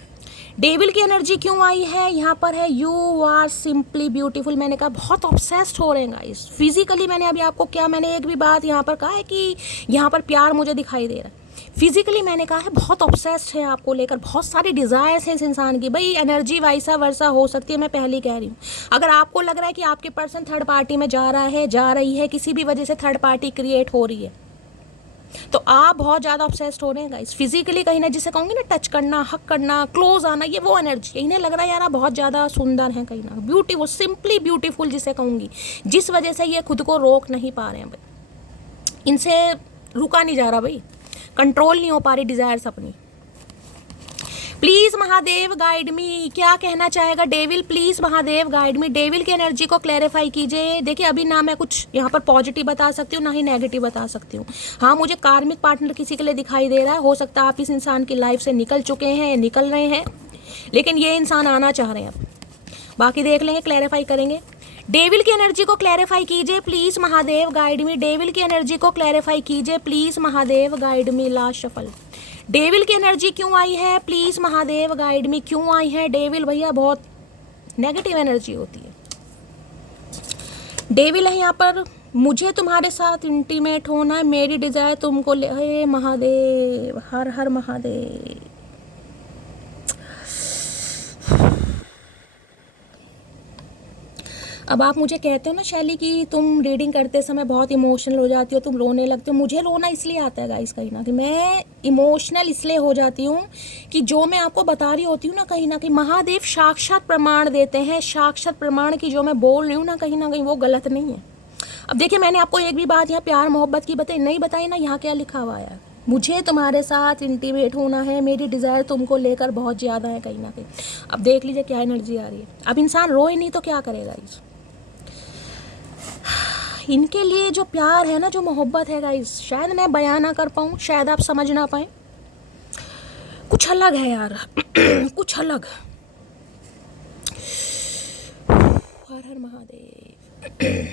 Devil की एनर्जी क्यों आई है यहाँ पर? है यू आर सिंपली ब्यूटीफुल। मैंने कहा बहुत ऑब्सेस्ड हो रहे हैं गाइस फिजिकली। मैंने अभी आपको क्या, मैंने एक भी बात यहाँ पर कहा है कि यहाँ पर प्यार मुझे दिखाई दे रहा है। फिजिकली मैंने कहा है बहुत ऑब्सेस्ड है आपको लेकर, बहुत सारी डिज़ायर्स हैं इस इंसान की। भाई एनर्जी वैसा वर्सा हो सकती है, मैं पहले कह रही हूँ। अगर आपको लग रहा है कि आपके पर्सन थर्ड पार्टी में जा रहा है, जा रही है, किसी भी वजह से थर्ड पार्टी क्रिएट हो रही है, तो आप बहुत ज़्यादा ऑब्सेस्ड हो रहे हैं गाइस फिजिकली। कहीं ना, जिसे कहूँगी ना, टच करना, हक करना, क्लोज आना, ये वो एनर्जी है। इन्हें लग रहा है यार आप बहुत ज़्यादा सुंदर हैं, कहीं ना ब्यूटीफुल, सिंपली ब्यूटीफुल जिसे कहूँगी, जिस वजह से ये खुद को रोक नहीं पा रहे हैं भाई। इनसे रुका नहीं जा रहा भाई, कंट्रोल नहीं हो पा रही डिज़ायर्स अपनी। प्लीज महादेव गाइड मी, क्या कहना चाहेगा devil? Please Mahadev guide me. Devil की एनर्जी को क्लैरिफाई कीजिए। देखिए अभी ना मैं कुछ यहाँ पर पॉजिटिव बता सकती हूँ, ना ही नेगेटिव बता सकती हूँ। हाँ, मुझे कार्मिक पार्टनर किसी के लिए दिखाई दे रहा है। हो सकता है आप इस इंसान की लाइफ से निकल चुके हैं, निकल रहे हैं, लेकिन ये इंसान आना चाह रहे हैं। अब बाकी देख लेंगे, क्लैरिफाई करेंगे। डेविल की एनर्जी को क्लैरिफाई कीजिए please Mahadev, guide me. Devil की एनर्जी को क्लैरिफाई कीजिए please Mahadev, guide me. Last shuffle. Devil की एनर्जी क्यों आई है प्लीज महादेव, गाइड मी? क्यों आई है डेविल? भैया बहुत नेगेटिव एनर्जी होती है। डेविल है यहाँ पर, मुझे तुम्हारे साथ इंटीमेट होना है, मेरी डिजायर तुमको ले। हे महादेव, हर हर महादेव। अब आप मुझे कहते हो ना शैली कि तुम रीडिंग करते समय बहुत इमोशनल हो जाती हो, तुम रोने लगते हो। मुझे रोना इसलिए आता है गाइस कहीं ना कहीं, मैं इमोशनल इसलिए हो जाती हूँ कि जो मैं आपको बता रही होती हूँ ना कहीं महादेव साक्षात प्रमाण देते हैं, साक्षात प्रमाण की जो मैं बोल रही हूँ ना कहीं वो गलत नहीं है। अब देखिए मैंने आपको एक भी बात यहाँ प्यार मोहब्बत की नहीं बताई ना, यहाँ क्या लिखा हुआ है? मुझे तुम्हारे साथ इंटीमेट होना है, मेरी डिज़ायर तुमको लेकर बहुत ज़्यादा है, कहीं ना कहीं। अब देख लीजिए क्या एनर्जी आ रही है। अब इंसान रोए नहीं तो क्या करेगा? इनके लिए जो प्यार है ना, जो मोहब्बत है गाइस, शायद मैं बयान ना कर पाऊँ, शायद आप समझ ना पाए, कुछ अलग है यार। कुछ अलग। हर हर महादेव।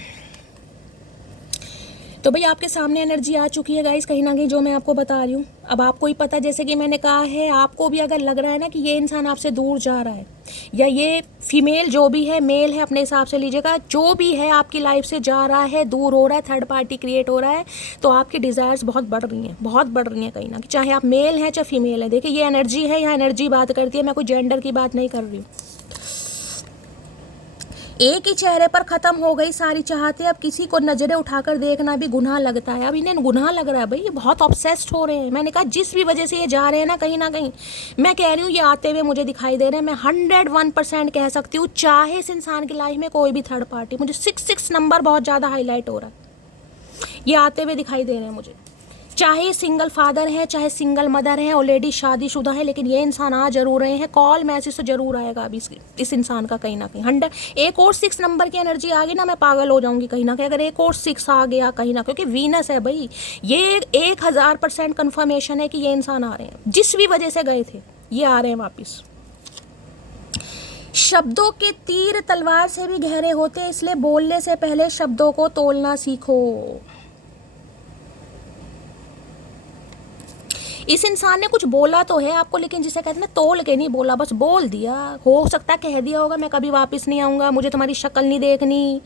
तो भाई आपके सामने एनर्जी आ चुकी है गाइस कहीं ना कहीं, जो मैं आपको बता रही हूँ। अब आपको ही पता, जैसे कि मैंने कहा है, आपको भी अगर लग रहा है ना कि ये इंसान आपसे दूर जा रहा है, या ये फीमेल जो भी है, मेल है, अपने हिसाब से लीजिएगा, जो भी है आपकी लाइफ से जा रहा है, दूर हो रहा है, थर्ड पार्टी क्रिएट हो रहा है, तो आपकी डिज़ायर्स बहुत बढ़ रही हैं, बहुत बढ़ रही हैं कहीं ना कहीं, चाहे आप मेल हैं चाहे फीमेल है। देखिए ये एनर्जी है, यहाँ एनर्जी बात करती है, मैं कोई जेंडर की बात नहीं कर रही हूँ। एक ही चेहरे पर ख़त्म हो गई सारी चाहते, अब किसी को नज़रें उठाकर देखना भी गुनाह लगता है। अब इन्हें गुनाह लग रहा है भाई, ये बहुत ऑब्सेस्ड हो रहे हैं। मैंने कहा जिस भी वजह से ये जा रहे हैं ना कहीं मैं कह रही हूँ ये आते हुए मुझे दिखाई दे रहे हैं। मैं 101% कह सकती हूँ, चाहे इस इंसान की लाइफ में कोई भी थर्ड पार्टी, मुझे 6 नंबर बहुत ज़्यादा हाईलाइट हो रहा है, ये आते हुए दिखाई दे रहे हैं मुझे। चाहे सिंगल फादर है, चाहे सिंगल मदर है, ऑलरेडी शादीशुदा है, लेकिन ये इंसान आ जरूर रहे हैं। कॉल मैसेज तो जरूर आएगा अभी इस इंसान का कहीं ना कहीं। 100 एक और 6 नंबर की एनर्जी आ गई ना, मैं पागल हो जाऊंगी कहीं ना कहीं, अगर एक और 6 आ गया कहीं ना, क्योंकि वीनस है भाई। ये 1000% कन्फर्मेशन है कि ये इंसान आ रहे हैं, जिस भी वजह से गए थे ये आ रहे हैं वापिस। शब्दों के तीर तलवार से भी गहरे होते हैं, इसलिए बोलने से पहले शब्दों को तोलना सीखो। इस इंसान ने कुछ बोला तो है आपको, लेकिन जिसे कहते हैं तोल के नहीं बोला, बस बोल दिया। हो सकता है कह दिया होगा मैं कभी वापस नहीं आऊँगा, मुझे तुम्हारी शक्ल नहीं देखनी,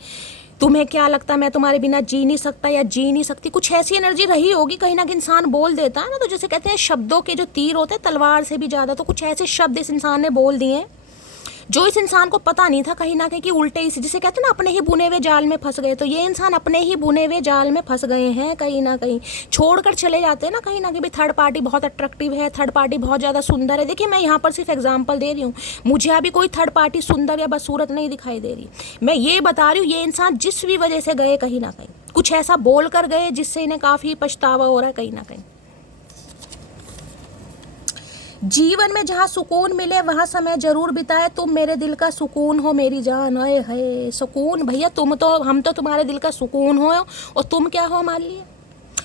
तुम्हें क्या लगता है मैं तुम्हारे बिना जी नहीं सकता या जी नहीं सकती, कुछ ऐसी एनर्जी रही होगी। कहीं ना कहीं इंसान बोल देता है ना, तो जैसे कहते हैं शब्दों के जो तीर होते हैं तलवार से भी ज़्यादा, तो कुछ ऐसे शब्द इस इंसान ने बोल दिए जो इस इंसान को पता नहीं था कहीं ना कहीं कि उल्टे इसी, जिसे कहते हैं ना अपने ही बुने हुए जाल में फंस गए। तो ये इंसान अपने ही बुने हुए जाल में फंस गए हैं, कहीं ना कहीं छोड़कर चले जाते हैं ना कहीं ना कहीं। भाई थर्ड पार्टी बहुत अट्रैक्टिव है, थर्ड पार्टी बहुत ज़्यादा सुंदर है। देखिए मैं यहाँ पर सिर्फ एग्जाम्पल दे रही हूँ, मुझे अभी कोई थर्ड पार्टी सुंदर या बदसूरत नहीं दिखाई दे रही। मैं ये बता रही हूँ ये इंसान जिस भी वजह से गए कहीं ना कहीं कुछ ऐसा बोल कर गए जिससे इन्हें काफ़ी पछतावा हो रहा है कहीं ना कहीं। जीवन में जहाँ सुकून मिले वहाँ समय जरूर बिताए, तुम मेरे दिल का सुकून हो मेरी जान। आए है सुकून भैया, तुम तो, हम तो तुम्हारे दिल का सुकून हो, और तुम क्या हो हमारे लिए?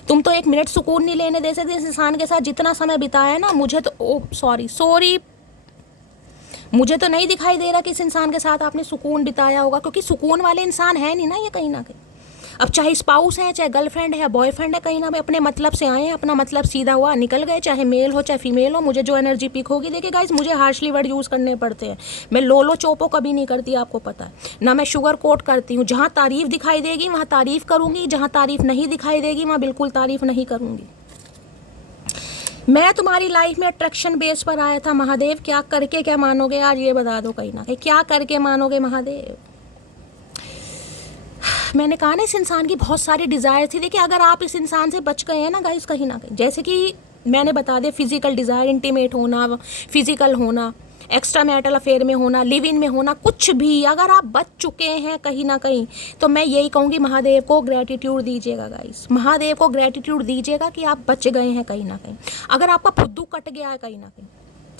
तुम तो एक मिनट सुकून नहीं लेने दे सकते। इस इंसान के साथ जितना समय बिताया ना, मुझे तो सॉरी मुझे तो नहीं दिखाई दे रहा कि इस इंसान के साथ आपने सुकून बिताया होगा, क्योंकि सुकून वाले इंसान है नहीं ना ये कहीं ना कहीं। अब चाहे स्पाउस है, चाहे गर्लफ्रेंड है, बॉयफ्रेंड है, कहीं ना कहीं अपने मतलब से आए हैं, अपना मतलब सीधा हुआ निकल गए, चाहे मेल हो चाहे फीमेल हो। मुझे जो एनर्जी पिक होगी, देखिए गाइस मुझे हार्शली वर्ड यूज़ करने पड़ते हैं। मैं लोलो चोपो कभी नहीं करती, आपको पता है ना। मैं शुगर कोट करती हूँ, जहाँ तारीफ दिखाई देगी वहाँ तारीफ करूँगी, जहाँ तारीफ नहीं दिखाई देगी वहाँ बिल्कुल तारीफ नहीं करूँगी। मैं तुम्हारी लाइफ में अट्रैक्शन बेस पर आया था महादेव, क्या करके क्या मानोगे आज ये बता दो कहीं ना कहीं, क्या करके मानोगे महादेव? मैंने कहा ना इस इंसान की बहुत सारी डिज़ायर थी। देखिए अगर आप इस इंसान से बच गए हैं ना गाइस कहीं ना कहीं, जैसे कि मैंने बता दिया फिजिकल डिज़ायर, इंटीमेट होना, फिजिकल होना, एक्स्ट्रा मैरिटल अफेयर में होना, लिव इन में होना, कुछ भी अगर आप बच चुके हैं कहीं ना कहीं, तो मैं यही कहूँगी महादेव को ग्रेटिट्यूड दीजिएगा गाइस, महादेव को ग्रेटिट्यूड दीजिएगा कि आप बच गए हैं कहीं ना कहीं। अगर आपका फुद्दू कट गया है कहीं ना कहीं,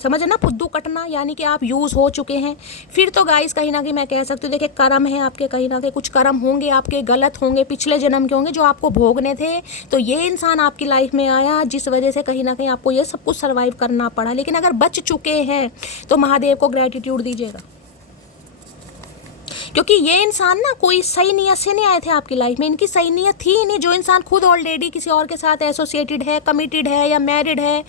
समझ ना, फुद्दू कटना यानी कि आप यूज़ हो चुके हैं, फिर तो गाइस कहीं ना कहीं मैं कह सकती हूँ देखिए कर्म है आपके, कहीं ना कहीं कुछ कर्म होंगे आपके, गलत होंगे, पिछले जन्म के होंगे जो आपको भोगने थे। तो ये इंसान आपकी लाइफ में आया जिस वजह से कहीं ना कहीं आपको ये सब कुछ सर्वाइव करना पड़ा। लेकिन अगर बच चुके हैं तो महादेव को ग्रेटिट्यूड दीजिएगा, क्योंकि ये इंसान ना कोई सही नीयत से नहीं आए थे आपकी लाइफ में, इनकी सही नीयत थी ही नहीं। जो इंसान खुद ऑलरेडी किसी और के साथ एसोसिएटेड है, कमिटेड है या मैरिड है,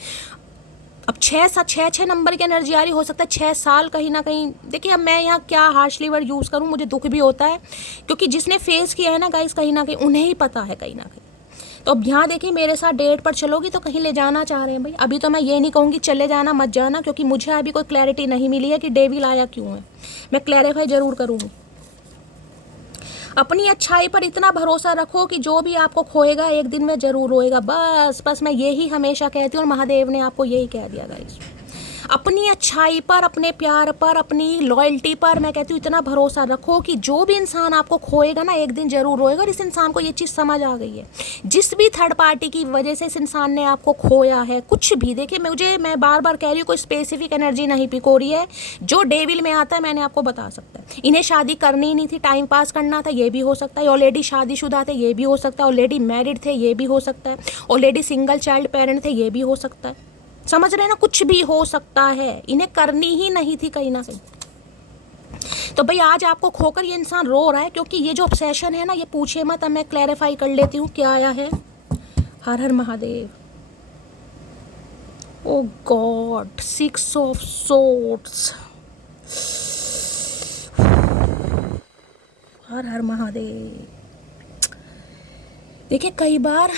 अब 6 नंबर की एनर्जी आ रही, हो सकता है 6 साल कहीं ना कहीं। देखिए अब मैं यहाँ क्या हार्शली वर्ड यूज़ करूँ, मुझे दुख भी होता है, क्योंकि जिसने फेस किया है ना गाइस कहीं ना कहीं उन्हें ही पता है कहीं ना कहीं। तो अब यहाँ देखिए मेरे साथ डेट पर चलोगी तो कहीं ले जाना चाह रहे हैं भाई। अभी तो मैं ये नहीं कहूँगी चले जाना मत जाना, क्योंकि मुझे अभी कोई क्लैरिटी नहीं मिली है कि डेविल आया क्यों है। मैं क्लैरिफाई ज़रूर करूँगी। अपनी अच्छाई पर इतना भरोसा रखो कि जो भी आपको खोएगा एक दिन में ज़रूर रोएगा। बस मैं यही हमेशा कहती हूँ, और महादेव ने आपको यही कह दिया गाइस। अपनी अच्छाई पर, अपने प्यार पर, अपनी लॉयल्टी पर मैं कहती हूँ इतना भरोसा रखो कि जो भी इंसान आपको खोएगा ना एक दिन ज़रूर रोएगा। और इस इंसान को ये चीज़ समझ आ गई है, जिस भी थर्ड पार्टी की वजह से इस इंसान ने आपको खोया है कुछ भी। देखिए मैं बार बार कह रही हूँ कोई स्पेसिफिक एनर्जी नहीं पिक हो रही है। जो डेविल में आता है मैंने आपको बता सकता है। इन्हें शादी करनी ही नहीं थी, टाइम पास करना था, ये भी हो सकता है। ऑलरेडी शादीशुदा थे, ये भी हो सकता है। ऑलरेडी मैरिड थे, ये भी हो सकता है। ऑलरेडी सिंगल चाइल्ड पेरेंट थे, ये भी हो सकता है। समझ रहे हैं ना, कुछ भी हो सकता है। इन्हें करनी ही नहीं थी कहीं ना कहीं। तो भाई आज आपको खोकर ये इंसान रो रहा है, क्योंकि ये जो ऑब्सेशन है ना, ये पूछे मत। अब मैं क्लैरिफाई कर लेती हूँ क्या आया है। हर हर महादेव। ओ गॉड, 6 ऑफ सोर्ड्स। हर हर महादेव। देखिए कई बार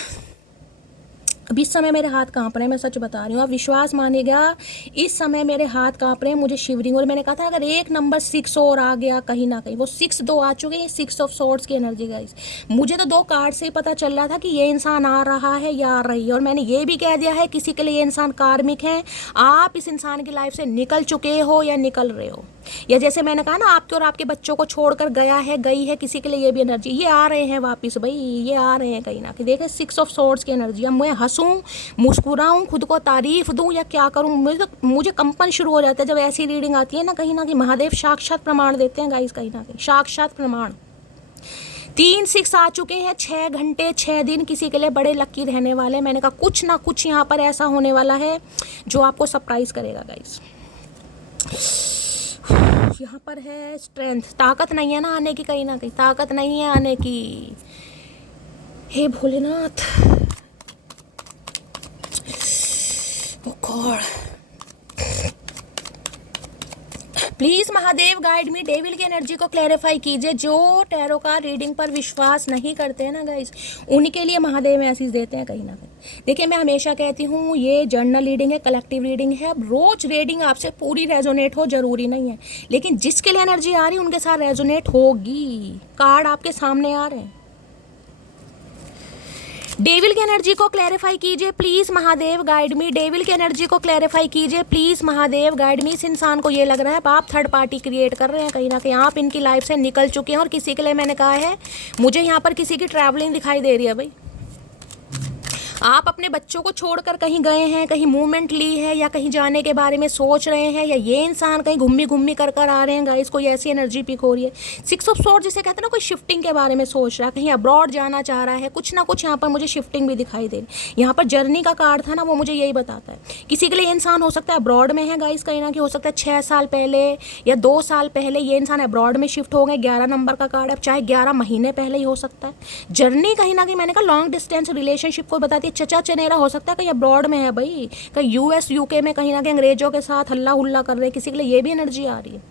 अभी इस समय मेरे हाथ कांप रहे हैं, मैं सच बता रही हूँ, आप विश्वास मानिएगा इस समय मेरे हाथ कांप रहे हैं, मुझे शिवरिंग। और मैंने कहा था अगर एक नंबर 6 और आ गया कहीं ना कहीं, वो 6 2 आ चुके हैं, 6 ऑफ सॉर्ड्स की एनर्जी गाइस। मुझे तो 2 कार्ड से ही पता चल रहा था कि ये इंसान आ रहा है या आ रही है। और मैंने ये भी कह दिया है किसी के लिए ये इंसान कार्मिक है। आप इस इंसान की लाइफ से निकल चुके हो या निकल रहे हो, या जैसे मैंने कहा ना आपके और आपके बच्चों को छोड़कर गया है, गई है, किसी के लिए ये भी एनर्जी, ये आ रहे हैं वापस भाई, ये आ रहे हैं कहीं ना कहीं। देखें 6 ऑफ सॉर्ड्स की एनर्जी। अब मैं हंसूं, मुस्कुराऊं, खुद को तारीफ दूं या क्या करूं, मुझे कंपन शुरू हो जाता है जब ऐसी रीडिंग आती है ना कहीं ना कहीं। महादेव साक्षात प्रमाण देते हैं गाइस कहीं ना कहीं, साक्षात प्रमाण। 3 6 आ चुके हैं, 6 घंटे 6 दिन किसी के लिए बड़े लकी रहने वाले। मैंने कहा कुछ ना कुछ यहाँ पर ऐसा होने वाला है जो आपको सरप्राइज करेगा गाइस। यहाँ पर है स्ट्रेंथ, ताकत नहीं है ना आने की, कहीं ना कहीं ताकत नहीं है आने की। हे Bholenath, oh God, please Mahadev guide me, devil की एनर्जी को क्लैरिफाई कीजिए। जो टैरो कार्ड रीडिंग पर विश्वास नहीं करते हैं ना गाइस, उनके लिए महादेव मैसेज देते हैं कहीं ना कहीं। देखिए मैं हमेशा कहती हूँ ये जर्नल रीडिंग है, कलेक्टिव रीडिंग है। अब रोज रीडिंग आपसे पूरी रेजोनेट हो जरूरी नहीं है, लेकिन जिसके लिए एनर्जी आ रही है उनके साथ रेजोनेट होगी। कार्ड आपके सामने आ रहे हैं। डेविल की एनर्जी को क्लैरिफाई कीजिए please Mahadev guide me, devil की एनर्जी को क्लैरिफाई कीजिए प्लीज महादेव गाइड मी। इस इंसान को ये लग रहा है आप थर्ड पार्टी क्रिएट कर रहे हैं कहीं ना कहीं, आप इनकी लाइफ से निकल चुके हैं। और किसी के लिए मैंने कहा है, मुझे यहाँ पर किसी की ट्रैवलिंग दिखाई दे रही है भाई। आप अपने बच्चों को छोड़कर कहीं गए हैं, कहीं मूवमेंट ली है, या कहीं जाने के बारे में सोच रहे हैं, या ये इंसान कहीं घूमी घूमी कर आ रहे हैं गाइस। कोई ऐसी एनर्जी पिक हो रही है। 6 ऑफ स्वॉर्ड जिसे कहते हैं ना, कोई शिफ्टिंग के बारे में सोच रहा है, कहीं अब्रॉड जाना चाह रहा है, कुछ ना कुछ यहाँ पर मुझे शिफ्टिंग भी दिखाई दे रही। यहाँ पर जर्नी का कार्ड था ना, वो मुझे यही बताता है। किसी के लिए इंसान हो सकता है अब्रॉड में है गाइस कहीं ना कहीं, हो सकता है 6 साल पहले या 2 साल पहले ये इंसान अब्रॉड में शिफ्ट हो गए। 11 नंबर का कार्ड है, चाहे 11 महीने पहले ही हो सकता है। जर्नी कहीं ना कहीं मैंने कहा लॉन्ग डिस्टेंस रिलेशनशिप को बताती है। चचा चनेरा हो सकता है कहीं अब्रॉड में है भाई, कहीं यूएस यूके में कहीं ना कहीं अंग्रेजों के साथ हल्ला हुल्ला कर रहे हैं। किसी के लिए ये भी एनर्जी आ रही है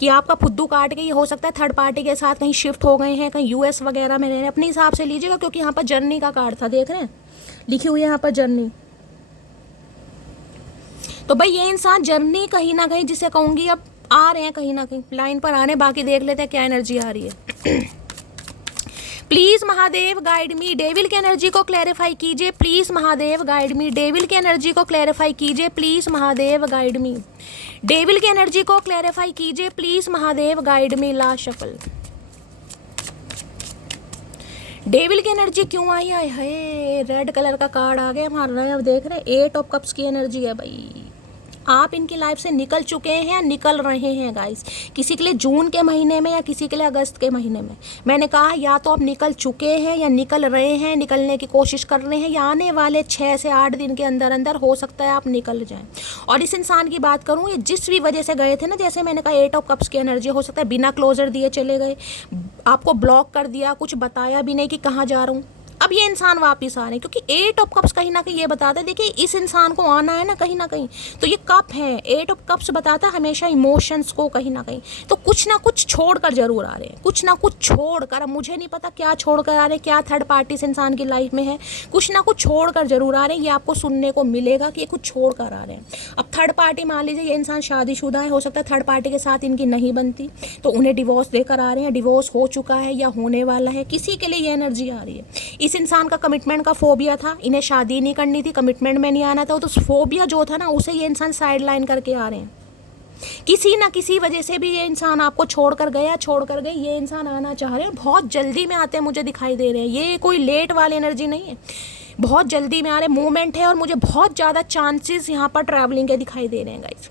कि आपका फुद्दू काट के ये हो सकता है थर्ड पार्टी के साथ कहीं शिफ्ट हो गए हैं, कहीं यूएस वगैरह में रह रहे हैं। अपने हिसाब से लीजिएगा, क्योंकि यहाँ पर जर्नी का कार्ड था, देख रहे हैं लिखी हुई है यहाँ पर जर्नी। तो भाई ये इंसान जर्नी कहीं ना कहीं, जिसे कहूंगी अब आ रहे हैं कहीं ना कहीं लाइन पर आ रहे हैं। बाकी देख लेते हैं क्या एनर्जी आ रही है। Please Mahadev guide me, devil की एनर्जी को क्लैरिफाई कीजिए please Mahadev guide me, devil की एनर्जी को क्लैरिफाई कीजिए please Mahadev guide me, devil की एनर्जी को क्लैरिफाई कीजिए please Mahadev guide me. Last shuffle, devil की एनर्जी क्यों आई है? रेड कलर का कार्ड आ गया हमारा। अब देख रहे हैं 8 ऑफ कप्स की एनर्जी है भाई। आप इनकी लाइफ से निकल चुके हैं या निकल रहे हैं गाइस। किसी के लिए जून के महीने में या किसी के लिए अगस्त के महीने में। मैंने कहा या तो आप निकल चुके हैं या निकल रहे हैं, निकलने की कोशिश कर रहे हैं, या आने वाले 6 से 8 दिन के अंदर अंदर हो सकता है आप निकल जाएं। और इस इंसान की बात करूं, ये जिस भी वजह से गए थे ना, जैसे मैंने कहा 8 ऑफ कप्स की एनर्जी, हो सकता है बिना क्लोजर दिए चले गए, आपको ब्लॉक कर दिया, कुछ बताया भी नहीं कि कहाँ जा रहा हूँ। अब ये इंसान वापस आ रहे हैं क्योंकि 8 ऑफ कप्स कहीं ना कहीं ये बताता है। देखिए इस इंसान को आना है ना कहीं ना कहीं, तो ये कप है। 8 ऑफ कप्स बताता है हमेशा इमोशंस को कहीं ना कहीं, तो कुछ ना कुछ छोड़कर जरूर आ रहे हैं, कुछ ना कुछ छोड़कर। अब मुझे नहीं पता क्या छोड़कर आ रहे हैं, क्या थर्ड पार्टी इस इंसान की लाइफ में है, कुछ ना कुछ छोड़कर जरूर आ रहे हैं। ये आपको सुनने को मिलेगा कि ये कुछ छोड़ कर आ रहे हैं। अब थर्ड पार्टी, मान लीजिए ये इंसान शादीशुदा है, हो सकता है थर्ड पार्टी के साथ इनकी नहीं बनती, तो उन्हें डिवोर्स देकर आ रहे हैं, डिवोर्स हो चुका है या होने वाला है, किसी के लिए ये एनर्जी आ रही है। इस इंसान का कमिटमेंट का फोबिया था, इन्हें शादी नहीं करनी थी, कमिटमेंट में नहीं आना था, तो उस फोबिया जो था ना, उसे ये इंसान साइड लाइन करके आ रहे हैं। किसी ना किसी वजह से भी ये इंसान आपको छोड़कर गया, छोड़कर गई, ये इंसान आना चाह रहे हैं। बहुत जल्दी में आते हैं मुझे दिखाई दे रहे हैं। ये कोई लेट वाली एनर्जी नहीं है, बहुत जल्दी में आ रहे मूवमेंट है, और मुझे बहुत ज़्यादा चांसेस यहाँ पर ट्रैवलिंग के दिखाई दे रहे हैं गाइस।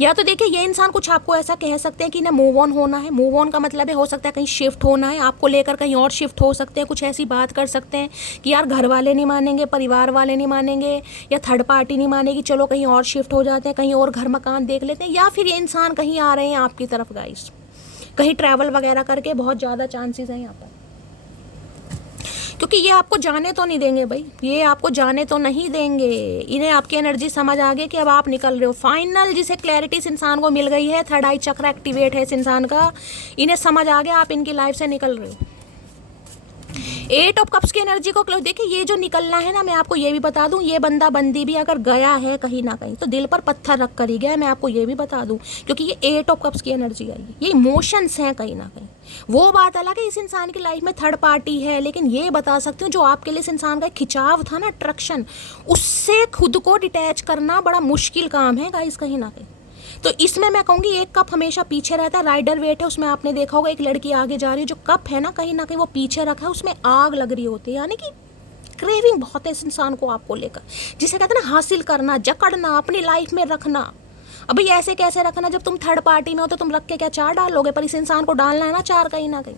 या तो देखिए ये इंसान कुछ आपको ऐसा कह सकते हैं कि ना मूव ऑन होना है। मूव ऑन का मतलब है, हो सकता है कहीं शिफ्ट होना है, आपको लेकर कहीं और शिफ्ट हो सकते हैं। कुछ ऐसी बात कर सकते हैं कि यार घर वाले नहीं मानेंगे, परिवार वाले नहीं मानेंगे, या थर्ड पार्टी नहीं मानेगी, चलो कहीं और शिफ्ट हो जाते हैं, कहीं और घर मकान देख लेते हैं। या फिर ये इंसान कहीं आ रहे हैं आपकी तरफ गाइस, कहीं ट्रैवल वगैरह करके, बहुत ज़्यादा चांसेस हैं यहाँ पर। क्योंकि ये आपको जाने तो नहीं देंगे भाई, ये आपको जाने तो नहीं देंगे। इन्हें आपकी एनर्जी समझ आ गई कि अब आप निकल रहे हो। फाइनल जिसे क्लैरिटी इस इंसान को मिल गई है, थर्ड आई चक्र एक्टिवेट है इस इंसान का, इन्हें समझ आ गया आप इनकी लाइफ से निकल रहे हो। 8 ऑफ कप्स की एनर्जी को क्लोज, देखिए ये जो निकलना है ना, मैं आपको ये भी बता दूं, ये बंदा बंदी भी अगर गया है कहीं ना कहीं तो दिल पर पत्थर रख कर ही गया है, मैं आपको ये भी बता दूं, क्योंकि ये 8 ऑफ कप्स की एनर्जी आई है। ये इमोशंस हैं कहीं ना कहीं। वो बात अलग है इस इंसान की लाइफ में थर्ड पार्टी है, लेकिन ये बता सकती हूँ जो आपके लिए इस इंसान का खिंचाव था ना, अट्रैक्शन, उससे खुद को डिटैच करना बड़ा मुश्किल काम है गाइस कहीं ना कहीं। तो इसमें मैं कहूँगी एक कप हमेशा पीछे रहता है, राइडर वेट है उसमें, आपने देखा होगा एक लड़की आगे जा रही है, जो कप है ना कहीं ना कहीं वो पीछे रखा है, उसमें आग लग रही होती है, यानी कि क्रेविंग बहुत है इस इंसान को आपको लेकर, जिसे कहते हैं ना हासिल करना, जकड़ना, अपनी लाइफ में रखना। अब भाई ऐसे कैसे रखना, जब तुम थर्ड पार्टी में हो तो तुम रख के क्या चार डालोगे, पर इस इंसान को डालना है ना चार कहीं ना कहीं।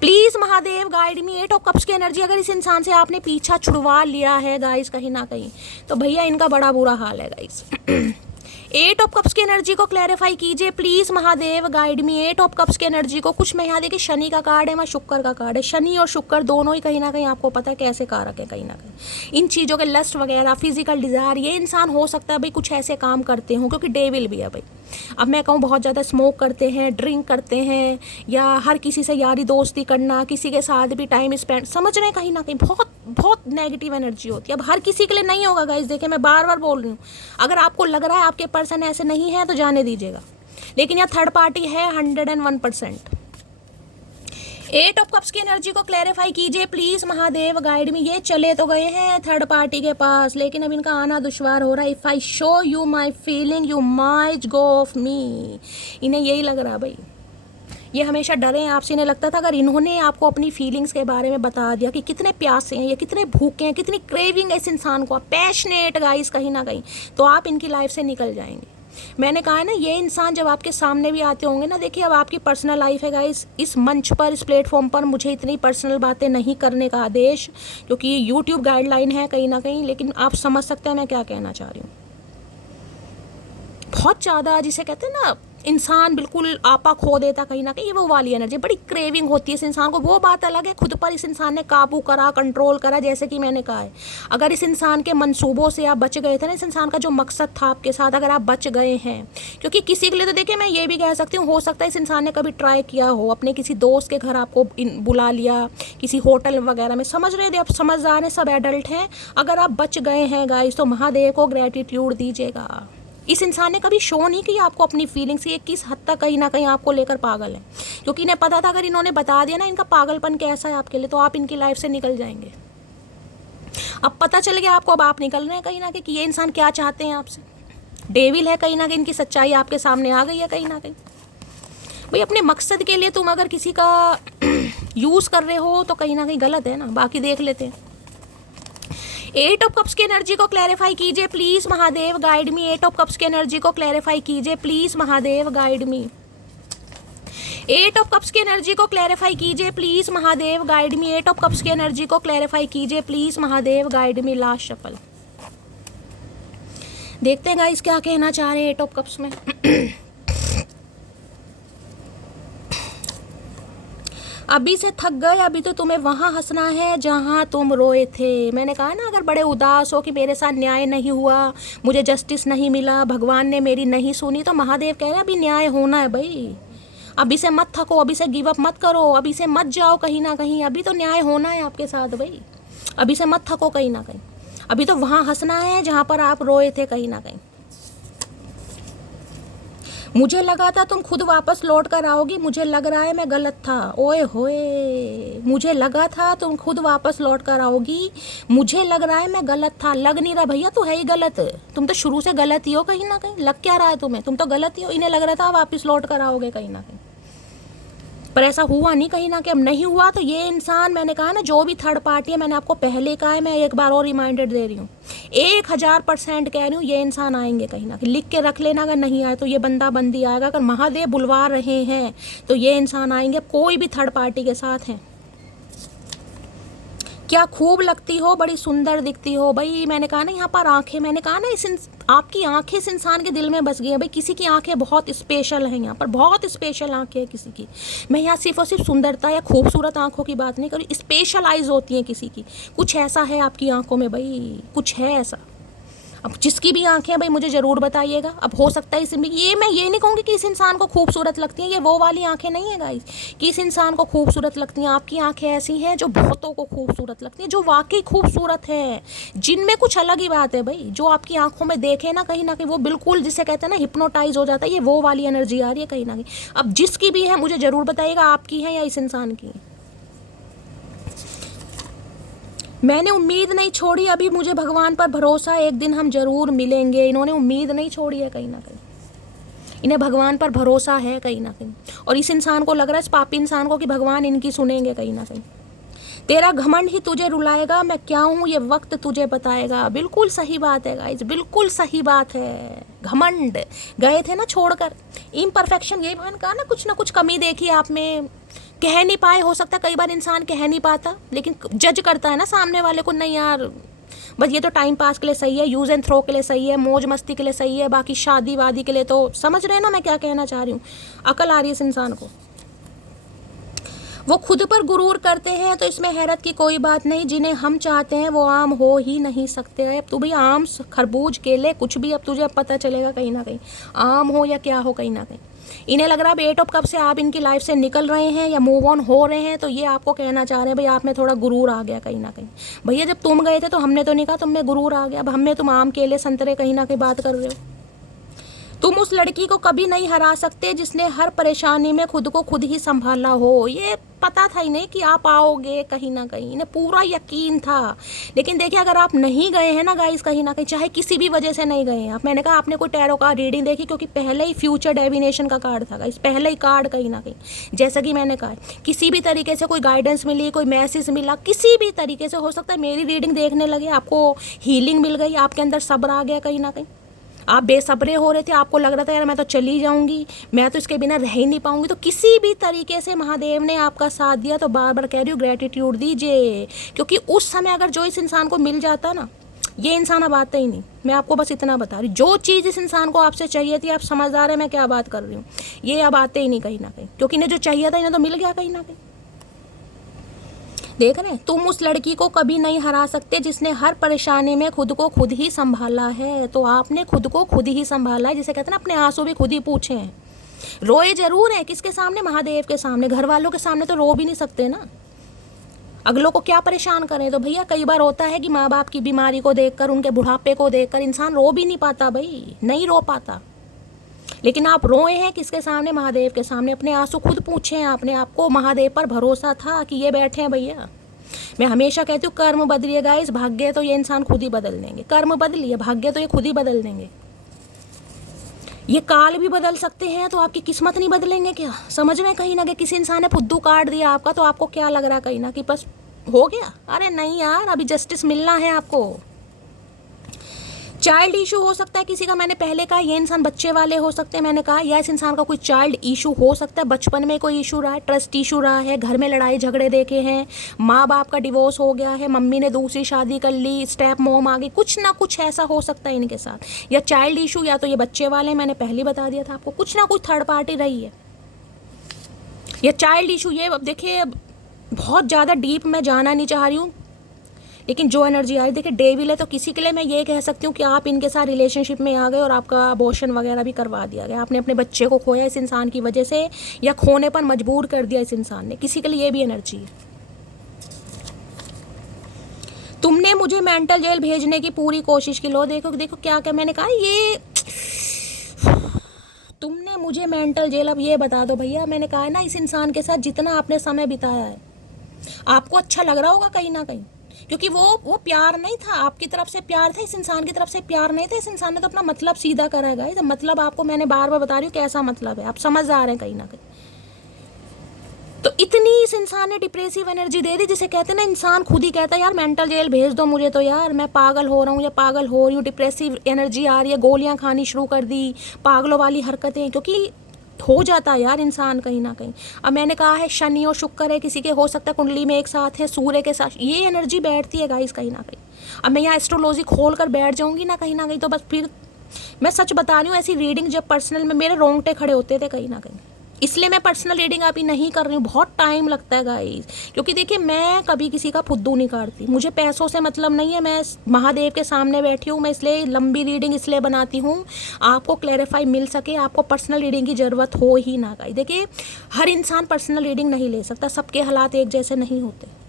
Please Mahadev guide me, 8 of cups की एनर्जी अगर इस इंसान से आपने पीछा छुड़वा लिया है गाइस कहीं ना कहीं, तो भैया इनका बड़ा बुरा हाल है गाइस। एट ऑफ कप्स की एनर्जी को क्लैरिफाई कीजिए please Mahadev, guide me. Eight of cups की एनर्जी को, कुछ में यहाँ देखिए शनि का कार्ड है, वहाँ शुक्र का कार्ड है। शनि और शुक्र दोनों ही कहीं ना कहीं आपको पता है कैसे कारक है, कहीं ना कहीं इन चीज़ों के लस्ट वगैरह, फिजिकल डिज़ायर। ये इंसान हो सकता है भाई कुछ ऐसे काम करते हों, क्योंकि डेविल भी है भाई। अब मैं कहूँ बहुत ज़्यादा स्मोक करते हैं, ड्रिंक करते हैं, या हर किसी से यारी दोस्ती करना, किसी के साथ भी टाइम स्पेंड, समझ रहे हैं कहीं ना कहीं बहुत बहुत नेगेटिव एनर्जी होती है। अब हर किसी के लिए नहीं होगा गाइस, देखिए मैं बार बार बोल रही हूँ, अगर आपको लग रहा है आपके पर्सन ऐसे नहीं है तो जाने दीजिएगा, लेकिन यहाँ थर्ड पार्टी है 101%। एट ऑफ कप्स की एनर्जी को क्लैरिफाई कीजिए प्लीज महादेव, गाइड में। ये चले तो गए हैं थर्ड पार्टी के पास, लेकिन अब इनका आना दुश्वार हो रहा है। If I show you my feeling you might go of me. इन्हें यही लग रहा भाई, ये हमेशा डरे हैं आपसे। इन्हें लगता था अगर इन्होंने आपको अपनी फीलिंग्स के बारे में बता दिया कि कितने प्यासे हैं, या कितने भूखे हैं, कितनी क्रेविंग है इस इंसान को, पैशनेट गाइस कहीं ना कहीं, तो आप इनकी लाइफ से निकल जाएंगे। मैंने कहा है ना, ये इंसान जब आपके सामने भी आते होंगे ना, देखिए अब आपकी पर्सनल लाइफ है गाइस, इस मंच पर, इस प्लेटफॉर्म पर मुझे इतनी पर्सनल बातें नहीं करने का आदेश, क्योंकि ये यूट्यूब गाइडलाइन है कहीं ना कहीं, लेकिन आप समझ सकते हैं मैं क्या कहना चाह रही हूँ। बहुत ज़्यादा जिसे कहते हैं ना, इंसान बिल्कुल आपा खो देता कहीं ना कहीं, ये वो वाली एनर्जी, बड़ी क्रेविंग होती है इस इंसान को। वो बात अलग है, खुद पर इस इंसान ने काबू करा, कंट्रोल करा, जैसे कि मैंने कहा है, अगर इस इंसान के मंसूबों से आप बच गए थे ना, इस इंसान का जो मकसद था आपके साथ, अगर आप बच गए हैं, क्योंकि किसी के लिए तो देखिए मैं ये भी कह सकती हूँ, हो सकता है इस इंसान ने कभी ट्राई किया हो, अपने किसी दोस्त के घर आपको बुला लिया, किसी होटल वगैरह में, समझ रहे थे, आप समझदार हैं, सब एडल्ट हैं। अगर आप बच गए हैं गाइस, तो महादेव को ग्रेटिट्यूड दीजिएगा। इस इंसान ने कभी शो नहीं किया आपको अपनी फीलिंग्स की, किस हद तक कहीं ना कहीं आपको लेकर पागल है, क्योंकि इन्हें पता था अगर इन्होंने बता दिया ना इनका पागलपन कैसा है आपके लिए, तो आप इनकी लाइफ से निकल जाएंगे। अब पता चल गया आपको, अब आप निकल रहे हैं कहीं ना कहीं कि ये इंसान क्या चाहते हैं आपसे। डेविल है कहीं ना कहीं, इनकी सच्चाई आपके सामने आ गई है कहीं ना कहीं। भाई अपने मकसद के लिए तुम अगर किसी का यूज़ कर रहे हो तो कहीं ना कहीं गलत है ना, बाकी देख लेते हैं। एट ऑफ कप्स की एनर्जी को क्लैरिफाई कीजिए please Mahadev, guide me. Eight of cups की एनर्जी को क्लैरिफाई कीजिए please Mahadev, guide me. Eight of cups की एनर्जी को क्लैरिफाई कीजिए please Mahadev, guide me. Eight of cups की एनर्जी को क्लैरिफाई कीजिए please Mahadev, guide me. Last shuffle देखते हैं गाइस क्या कहना चाह रहे हैं एट ऑफ कप्स में। अभी से थक गए, अभी तो तुम्हें वहाँ हंसना है जहाँ तुम रोए थे। मैंने कहा ना, अगर बड़े उदास हो कि मेरे साथ न्याय नहीं हुआ, मुझे जस्टिस नहीं मिला, भगवान ने मेरी नहीं सुनी, तो महादेव कह रहे हैं अभी न्याय होना है भाई। अभी से मत थको, अभी से गिव अप मत करो, अभी से मत जाओ कहीं ना कहीं, अभी तो न्याय होना है आपके साथ भाई। अभी से मत थको कहीं ना कहीं, अभी तो वहाँ हंसना है जहाँ पर आप रोए थे कहीं ना कहीं। मुझे लगा था तुम खुद वापस लौट कर आओगी, मुझे लग रहा है मैं गलत था। ओए होए, मुझे लगा था तुम खुद वापस लौट कर आओगी, मुझे लग रहा है मैं गलत था। लग नहीं रहा भैया, तू है ही गलत, तुम तो शुरू से गलत ही हो कहीं ना कहीं। लग क्या रहा है तुम्हें, तुम तो गलत ही हो। इन्हें लग रहा था वापस लौट कर आओगे कहीं ना कहीं, पर ऐसा हुआ नहीं कहीं ना कहीं। अब नहीं हुआ तो ये इंसान, मैंने कहा ना, जो भी थर्ड पार्टी है, मैंने आपको पहले कहा है, मैं एक बार और रिमाइंडर दे रही हूँ, 1000% कह रही हूँ, ये इंसान आएंगे कहीं ना कहीं। लिख के रख लेना, अगर नहीं आए तो ये बंदा बंदी आएगा। अगर महादेव बुलवा रहे हैं तो ये इंसान आएंगे, कोई भी थर्ड पार्टी के साथ हैं। क्या खूब लगती हो, बड़ी सुंदर दिखती हो भाई। मैंने कहा ना यहाँ पर आंखें, मैंने कहा ना आपकी आंखें इस इंसान के दिल में बस गई हैं भाई। किसी की आंखें बहुत स्पेशल हैं, यहाँ पर बहुत स्पेशल आंखें हैं किसी की। मैं यहाँ सिर्फ और सिर्फ सुंदरता या खूबसूरत आंखों की बात नहीं कर रही, स्पेशल आइज होती हैं किसी की। कुछ ऐसा है आपकी आंखों में भाई, कुछ है ऐसा। अब जिसकी भी आंखें भाई मुझे ज़रूर बताइएगा। अब हो सकता है इसमें ये, मैं ये नहीं कहूँगी कि इस इंसान को खूबसूरत लगती हैं, ये वो वाली आंखें नहीं है गाइस कि इस इंसान को खूबसूरत लगती हैं। आपकी आंखें ऐसी हैं जो बहुतों को खूबसूरत लगती हैं, जो वाकई खूबसूरत है, जिनमें कुछ अलग ही बात है भाई। जो आपकी आंखों में देखे ना कहीं ना कहीं, वो बिल्कुल जिसे कहते हैं ना हिप्नोटाइज हो जाता है, ये वो वाली एनर्जी आ रही है कहीं ना कहीं। अब जिसकी भी है मुझे ज़रूर बताइएगा, आपकी है या इस इंसान की। मैंने उम्मीद नहीं छोड़ी, अभी मुझे भगवान पर भरोसा, एक दिन हम जरूर मिलेंगे। इन्होंने उम्मीद नहीं छोड़ी है कहीं ना कहीं, इन्हें भगवान पर भरोसा है कहीं ना कहीं। और इस इंसान को लग रहा है, इस पापी इंसान को, कि भगवान इनकी सुनेंगे कहीं ना कहीं। तेरा घमंड ही तुझे रुलाएगा, मैं क्या हूँ ये वक्त तुझे बताएगा। बिल्कुल सही बात है गाइस, बिल्कुल सही बात है। घमंड गए थे ना छोड़कर, इम्परफेक्शन, ये मैंने कहा ना कुछ कमी देखी आप में, कह नहीं पाए, हो सकता है कई बार इंसान कह नहीं पाता, लेकिन जज करता है ना सामने वाले को, नहीं यार बस ये तो टाइम पास के लिए सही है, यूज़ एंड थ्रो के लिए सही है, मौज मस्ती के लिए सही है, बाकी शादी वादी के लिए तो समझ रहे हैं ना मैं क्या कहना चाह रही हूँ। अकल आ रही है इस इंसान को। वो खुद पर गुरूर करते हैं तो इसमें हैरत की कोई बात नहीं, जिन्हें हम चाहते हैं वो आम हो ही नहीं सकते। अब तू भाई आम, खरबूज, केले, कुछ भी अब तुझे अब पता चलेगा कहीं ना कहीं, आम हो या क्या हो कहीं ना कहीं। इन्हें लग रहा है 8 ऑफ कप से आप इनकी लाइफ से निकल रहे हैं या मूव ऑन हो रहे हैं, तो ये आपको कहना चाह रहे हैं भाई आप में थोड़ा गुरूर आ गया कहीं ना कहीं। भैया जब तुम गए थे तो हमने तो नहीं कहा तुम में गुरूर आ गया, अब हमें तुम आम, केले, संतरे कहीं ना कहीं बात कर रहे हो। तुम उस लड़की को कभी नहीं हरा सकते जिसने हर परेशानी में खुद को खुद ही संभाला हो। ये पता था इन्हें कि आप आओगे कहीं ना कहीं, इन्हें पूरा यकीन था। लेकिन देखिए अगर आप नहीं गए हैं ना गाइस कहीं ना कहीं, चाहे किसी भी वजह से नहीं गए हैं आप, मैंने कहा आपने कोई टैरो कार्ड रीडिंग देखी, क्योंकि पहले ही फ्यूचर डेविनेशन का कार्ड था गाइस, पहले ही कार्ड कहीं ना कहीं, जैसा कि मैंने कहा किसी भी तरीके से कोई गाइडेंस मिली, कोई मैसेज मिला, किसी भी तरीके से, हो सकता है मेरी रीडिंग देखने लगे आपको हीलिंग मिल गई, आपके अंदर सब्र आ गया कहीं ना कहीं, आप बेसब्रे हो रहे थे, आपको लग रहा था यार मैं तो चली जाऊंगी, मैं तो इसके बिना रह ही नहीं पाऊंगी, तो किसी भी तरीके से महादेव ने आपका साथ दिया। तो बार बार कह रही हूँ ग्रेटिट्यूड दीजिए, क्योंकि उस समय अगर जो इस इंसान को मिल जाता ना, ये इंसान अब आता ही नहीं। मैं आपको बस इतना बता रही, जो चीज़ इस इंसान को आपसे चाहिए थी, आप समझदार है मैं क्या बात कर रही हूँ, ये अब आते ही नहीं कहीं ना कहीं, क्योंकि इन्हें जो चाहिए था इन्हें तो मिल गया कहीं ना कहीं। देख रहे हैं, तुम उस लड़की को कभी नहीं हरा सकते जिसने हर परेशानी में खुद को खुद ही संभाला है। तो आपने खुद को खुद ही संभाला है, जिसे कहते हैं ना अपने आंसू भी खुद ही पूछे हैं। रोए जरूर है, किसके सामने? महादेव के सामने। घर वालों के सामने तो रो भी नहीं सकते ना, अगलों को क्या परेशान करें। तो भैया कई बार होता है कि माँ बाप की बीमारी को देखकर, उनके बुढ़ापे को देखकर इंसान रो भी नहीं पाता, भाई नहीं रो पाता। लेकिन आप रोए हैं किसके सामने? महादेव के सामने। अपने आंसू खुद पूछे हैं आपने, आपको महादेव पर भरोसा था कि ये बैठे हैं भैया। मैं हमेशा कहती हूँ कर्म बदलिएगा, इस भाग्य तो ये इंसान खुद ही बदल देंगे। कर्म बदलिए, भाग्य तो ये खुद ही बदल देंगे। ये काल भी बदल सकते हैं, तो आपकी किस्मत नहीं बदलेंगे क्या? समझ रहे हैं कहीं ना कहीं किसी इंसान ने फुद्दू काट दिया आपका, तो आपको क्या लग रहा है कहीं ना कि बस हो गया? अरे नहीं यार, अभी जस्टिस मिलना है आपको। चाइल्ड इशू हो सकता है किसी का, मैंने पहले कहा ये इंसान बच्चे वाले हो सकते हैं, मैंने कहा या इस इंसान का कोई चाइल्ड इशू हो सकता है, बचपन में कोई इशू रहा है, ट्रस्ट इशू रहा है, घर में लड़ाई झगड़े देखे हैं, माँ बाप का डिवोर्स हो गया है, मम्मी ने दूसरी शादी कर ली, स्टेप मॉम आ गई, कुछ ना कुछ ऐसा हो सकता है इनके साथ। या चाइल्ड इशू, या तो ये बच्चे वाले, मैंने पहले बता दिया था आपको, कुछ ना कुछ थर्ड पार्टी रही है। या चाइल्ड इशू, ये अब देखिए बहुत ज़्यादा डीप मैं जाना नहीं चाह रही हूँ, लेकिन जो एनर्जी आ रही, देखिए डेविल है, तो किसी के लिए मैं ये कह सकती हूँ कि आप इनके साथ रिलेशनशिप में आ गए और आपका अबॉर्शन वगैरह भी करवा दिया गया, आपने अपने बच्चे को खोया इस इंसान की वजह से, या खोने पर मजबूर कर दिया इस इंसान ने, किसी के लिए ये भी एनर्जी है। तुमने मुझे मेंटल जेल भेजने की पूरी कोशिश की। लो देखो देखो क्या क्या मैंने कहा, ये तुमने मुझे मेंटल जेल। अब ये बता दो भैया, मैंने कहा है ना इस इंसान के साथ जितना आपने समय बिताया है, आपको अच्छा लग रहा होगा कहीं ना कहीं, क्योंकि वो प्यार नहीं था, आपकी तरफ से प्यार था, इस इंसान की तरफ से प्यार नहीं था। इस इंसान ने तो अपना मतलब सीधा करा है। तो मतलब आपको मैंने बार बार बता रही हूँ कैसा मतलब है, आप समझ आ रहे हैं कहीं ना कहीं। तो इतनी इस इंसान ने डिप्रेसिव एनर्जी दे दी, जिसे कहते हैं ना इंसान खुद ही कहता है यार मेंटल जेल भेज दो मुझे, तो यार मैं पागल हो रहा हूँ या पागल हो रही हूँ, डिप्रेसिव एनर्जी आ रही है, गोलियाँ खानी शुरू कर दी, पागलों वाली हरकतें, क्योंकि हो जाता है यार इंसान कहीं ना कहीं। अब मैंने कहा है शनि और शुक्र है, किसी के हो सकता है कुंडली में एक साथ है, सूर्य के साथ, ये एनर्जी बैठती है गाइस कहीं ना कहीं। अब मैं यहाँ एस्ट्रोलॉजी खोल कर बैठ जाऊँगी ना कहीं ना कहीं, तो बस फिर मैं सच बता रही हूँ, ऐसी रीडिंग जब पर्सनल में मेरे रोंगटे खड़े होते थे कहीं ना कहीं, इसलिए मैं पर्सनल रीडिंग अभी नहीं कर रही हूँ, बहुत टाइम लगता है गाइस। क्योंकि देखिए मैं कभी किसी का फुद्दू नहीं काटती, मुझे पैसों से मतलब नहीं है, मैं महादेव के सामने बैठी हूँ, मैं इसलिए लंबी रीडिंग इसलिए बनाती हूँ आपको क्लैरिफाई मिल सके, आपको पर्सनल रीडिंग की ज़रूरत हो ही ना गाइस। देखिए हर इंसान पर्सनल रीडिंग नहीं ले सकता, सबके हालात एक जैसे नहीं होते,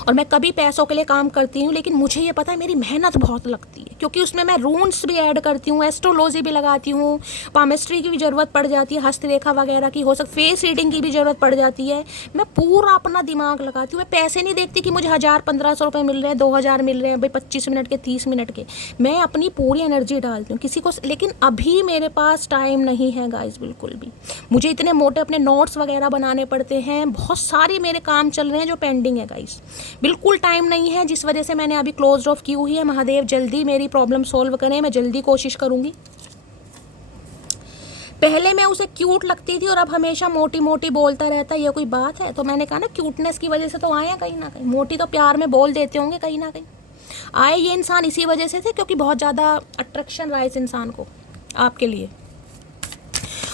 और मैं कभी पैसों के लिए काम करती हूँ, लेकिन मुझे ये पता है मेरी मेहनत बहुत लगती है, क्योंकि उसमें मैं रून्स भी ऐड करती हूँ, एस्ट्रोलॉजी भी लगाती हूँ, पामिस्ट्री की भी ज़रूरत पड़ जाती है, हस्तरेखा वगैरह की, हो सकती फेस रीडिंग की भी ज़रूरत पड़ जाती है। मैं पूरा अपना दिमाग लगाती हूँ, मैं पैसे नहीं देखती कि मुझे 1000-1500 रुपये मिल रहे हैं, 2000 मिल रहे हैं भाई 25 मिनट के 30 मिनट के, मैं अपनी पूरी एनर्जी डालती हूँ किसी को। लेकिन अभी मेरे पास टाइम नहीं है गाइस, बिल्कुल भी। मुझे इतने मोटे अपने नोट्स वगैरह बनाने पड़ते हैं, बहुत सारे मेरे काम चल रहे हैं जो पेंडिंग है गाइस, बिल्कुल टाइम नहीं है, जिस वजह से मैंने अभी क्लोज ऑफ की हुई है। महादेव जल्दी मेरी प्रॉब्लम सॉल्व करें, मैं जल्दी कोशिश करूंगी। पहले मैं उसे क्यूट लगती थी और अब हमेशा मोटी मोटी बोलता रहता है, ये कोई बात है? तो मैंने कहा ना क्यूटनेस की वजह से तो आए हैं कहीं ना कहीं। मोटी तो प्यार में बोल देते होंगे कहीं ना कहीं। आए ये इंसान इसी वजह से थे क्योंकि बहुत ज़्यादा अट्रैक्शन रहा इस इंसान को आपके लिए,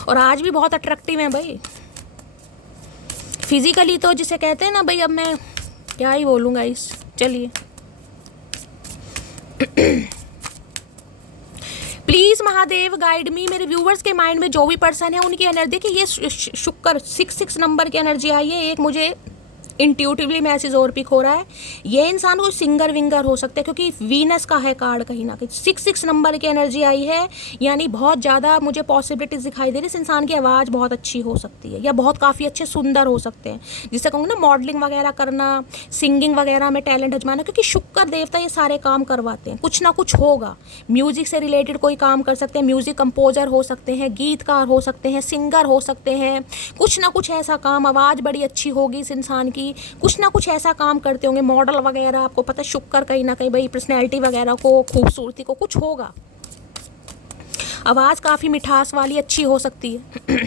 और आज भी बहुत अट्रैक्टिव है भाई फिजिकली। तो जिसे कहते हैं ना भाई, अब मैं क्या ही बोलूँगा इस, चलिए। प्लीज़ महादेव गाइड मी, मेरे व्यूवर्स के माइंड में जो भी पर्सन है उनकी एनर्जी, देखिए ये शुक्र 6 नंबर की एनर्जी आई है। एक मुझे इंट्यूटिवली मैसेज और पिक हो रहा है, ये इंसान कोई सिंगर विंगर हो सकता है क्योंकि वीनस का है कार्ड कहीं ना कहीं। 6 नंबर की एनर्जी आई है, यानी बहुत ज़्यादा मुझे पॉसिबिलिटीज दिखाई दे रही है। इस इंसान की आवाज़ बहुत अच्छी हो सकती है या बहुत काफ़ी अच्छे सुंदर हो सकते हैं, जिससे कहूँगा ना मॉडलिंग वगैरह करना, सिंगिंग वगैरह में टैलेंट अजमाना, क्योंकि शुक्र देवता ये सारे काम करवाते हैं। कुछ ना कुछ होगा, म्यूजिक से रिलेटेड कोई काम कर सकते हैं, म्यूजिक कंपोजर हो सकते हैं, गीतकार हो सकते हैं, सिंगर हो सकते हैं, कुछ ना कुछ ऐसा काम। आवाज़ बड़ी अच्छी होगी इस इंसान की, कुछ ना कुछ ऐसा काम करते होंगे, मॉडल वगैरह। आपको पता है शुक्र कहीं ना कहीं भाई पर्सनैलिटी वगैरह को, खूबसूरती को, कुछ होगा। आवाज़ काफ़ी मिठास वाली अच्छी हो सकती है।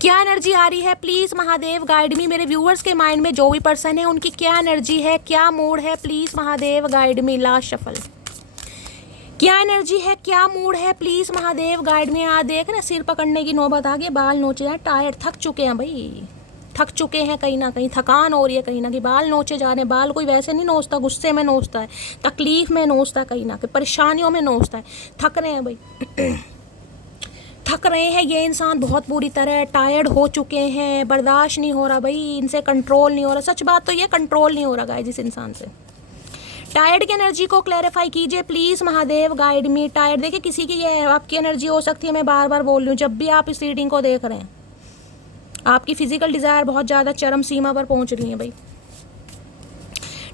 क्या एनर्जी आ रही है प्लीज़ महादेव गाइड मी, मेरे व्यूअर्स के माइंड में जो भी पर्सन है उनकी क्या एनर्जी है, क्या मूड है, please Mahadev guide me. Last shuffle, क्या एनर्जी है, क्या मूड है, प्लीज़ महादेव गाइड मी। देख ना सिर पकड़ने की नौबत आ गई, बाल नोचे हैं, टायर्ड, थक चुके हैं भाई, थक चुके हैं कहीं ना कहीं, थकान हो रही है कहीं ना कहीं, बाल नोचे जा रहे हैं। बाल कोई वैसे नहीं नोचता, गुस्से में नोचता है, तकलीफ में नोचता है, कहीं ना कहीं परेशानियों में नोचता है। थक रहे हैं भाई, थक रहे हैं ये इंसान बहुत बुरी तरह, टायर्ड हो चुके हैं, बर्दाश्त नहीं हो रहा भाई इनसे, कंट्रोल नहीं हो रहा। सच बात तो ये कंट्रोल नहीं हो रहा गाइस इस इंसान से। टायर्ड की एनर्जी को क्लैरिफाई कीजिए please Mahadev guide me. Tired देखिए किसी की ये आपकी एनर्जी हो सकती है, मैं बार बार बोल रही हूँ जब भी आप इस रीडिंग को देख रहे हैं। आपकी फिजिकल डिज़ायर बहुत ज़्यादा चरम सीमा पर पहुंच रही है भाई।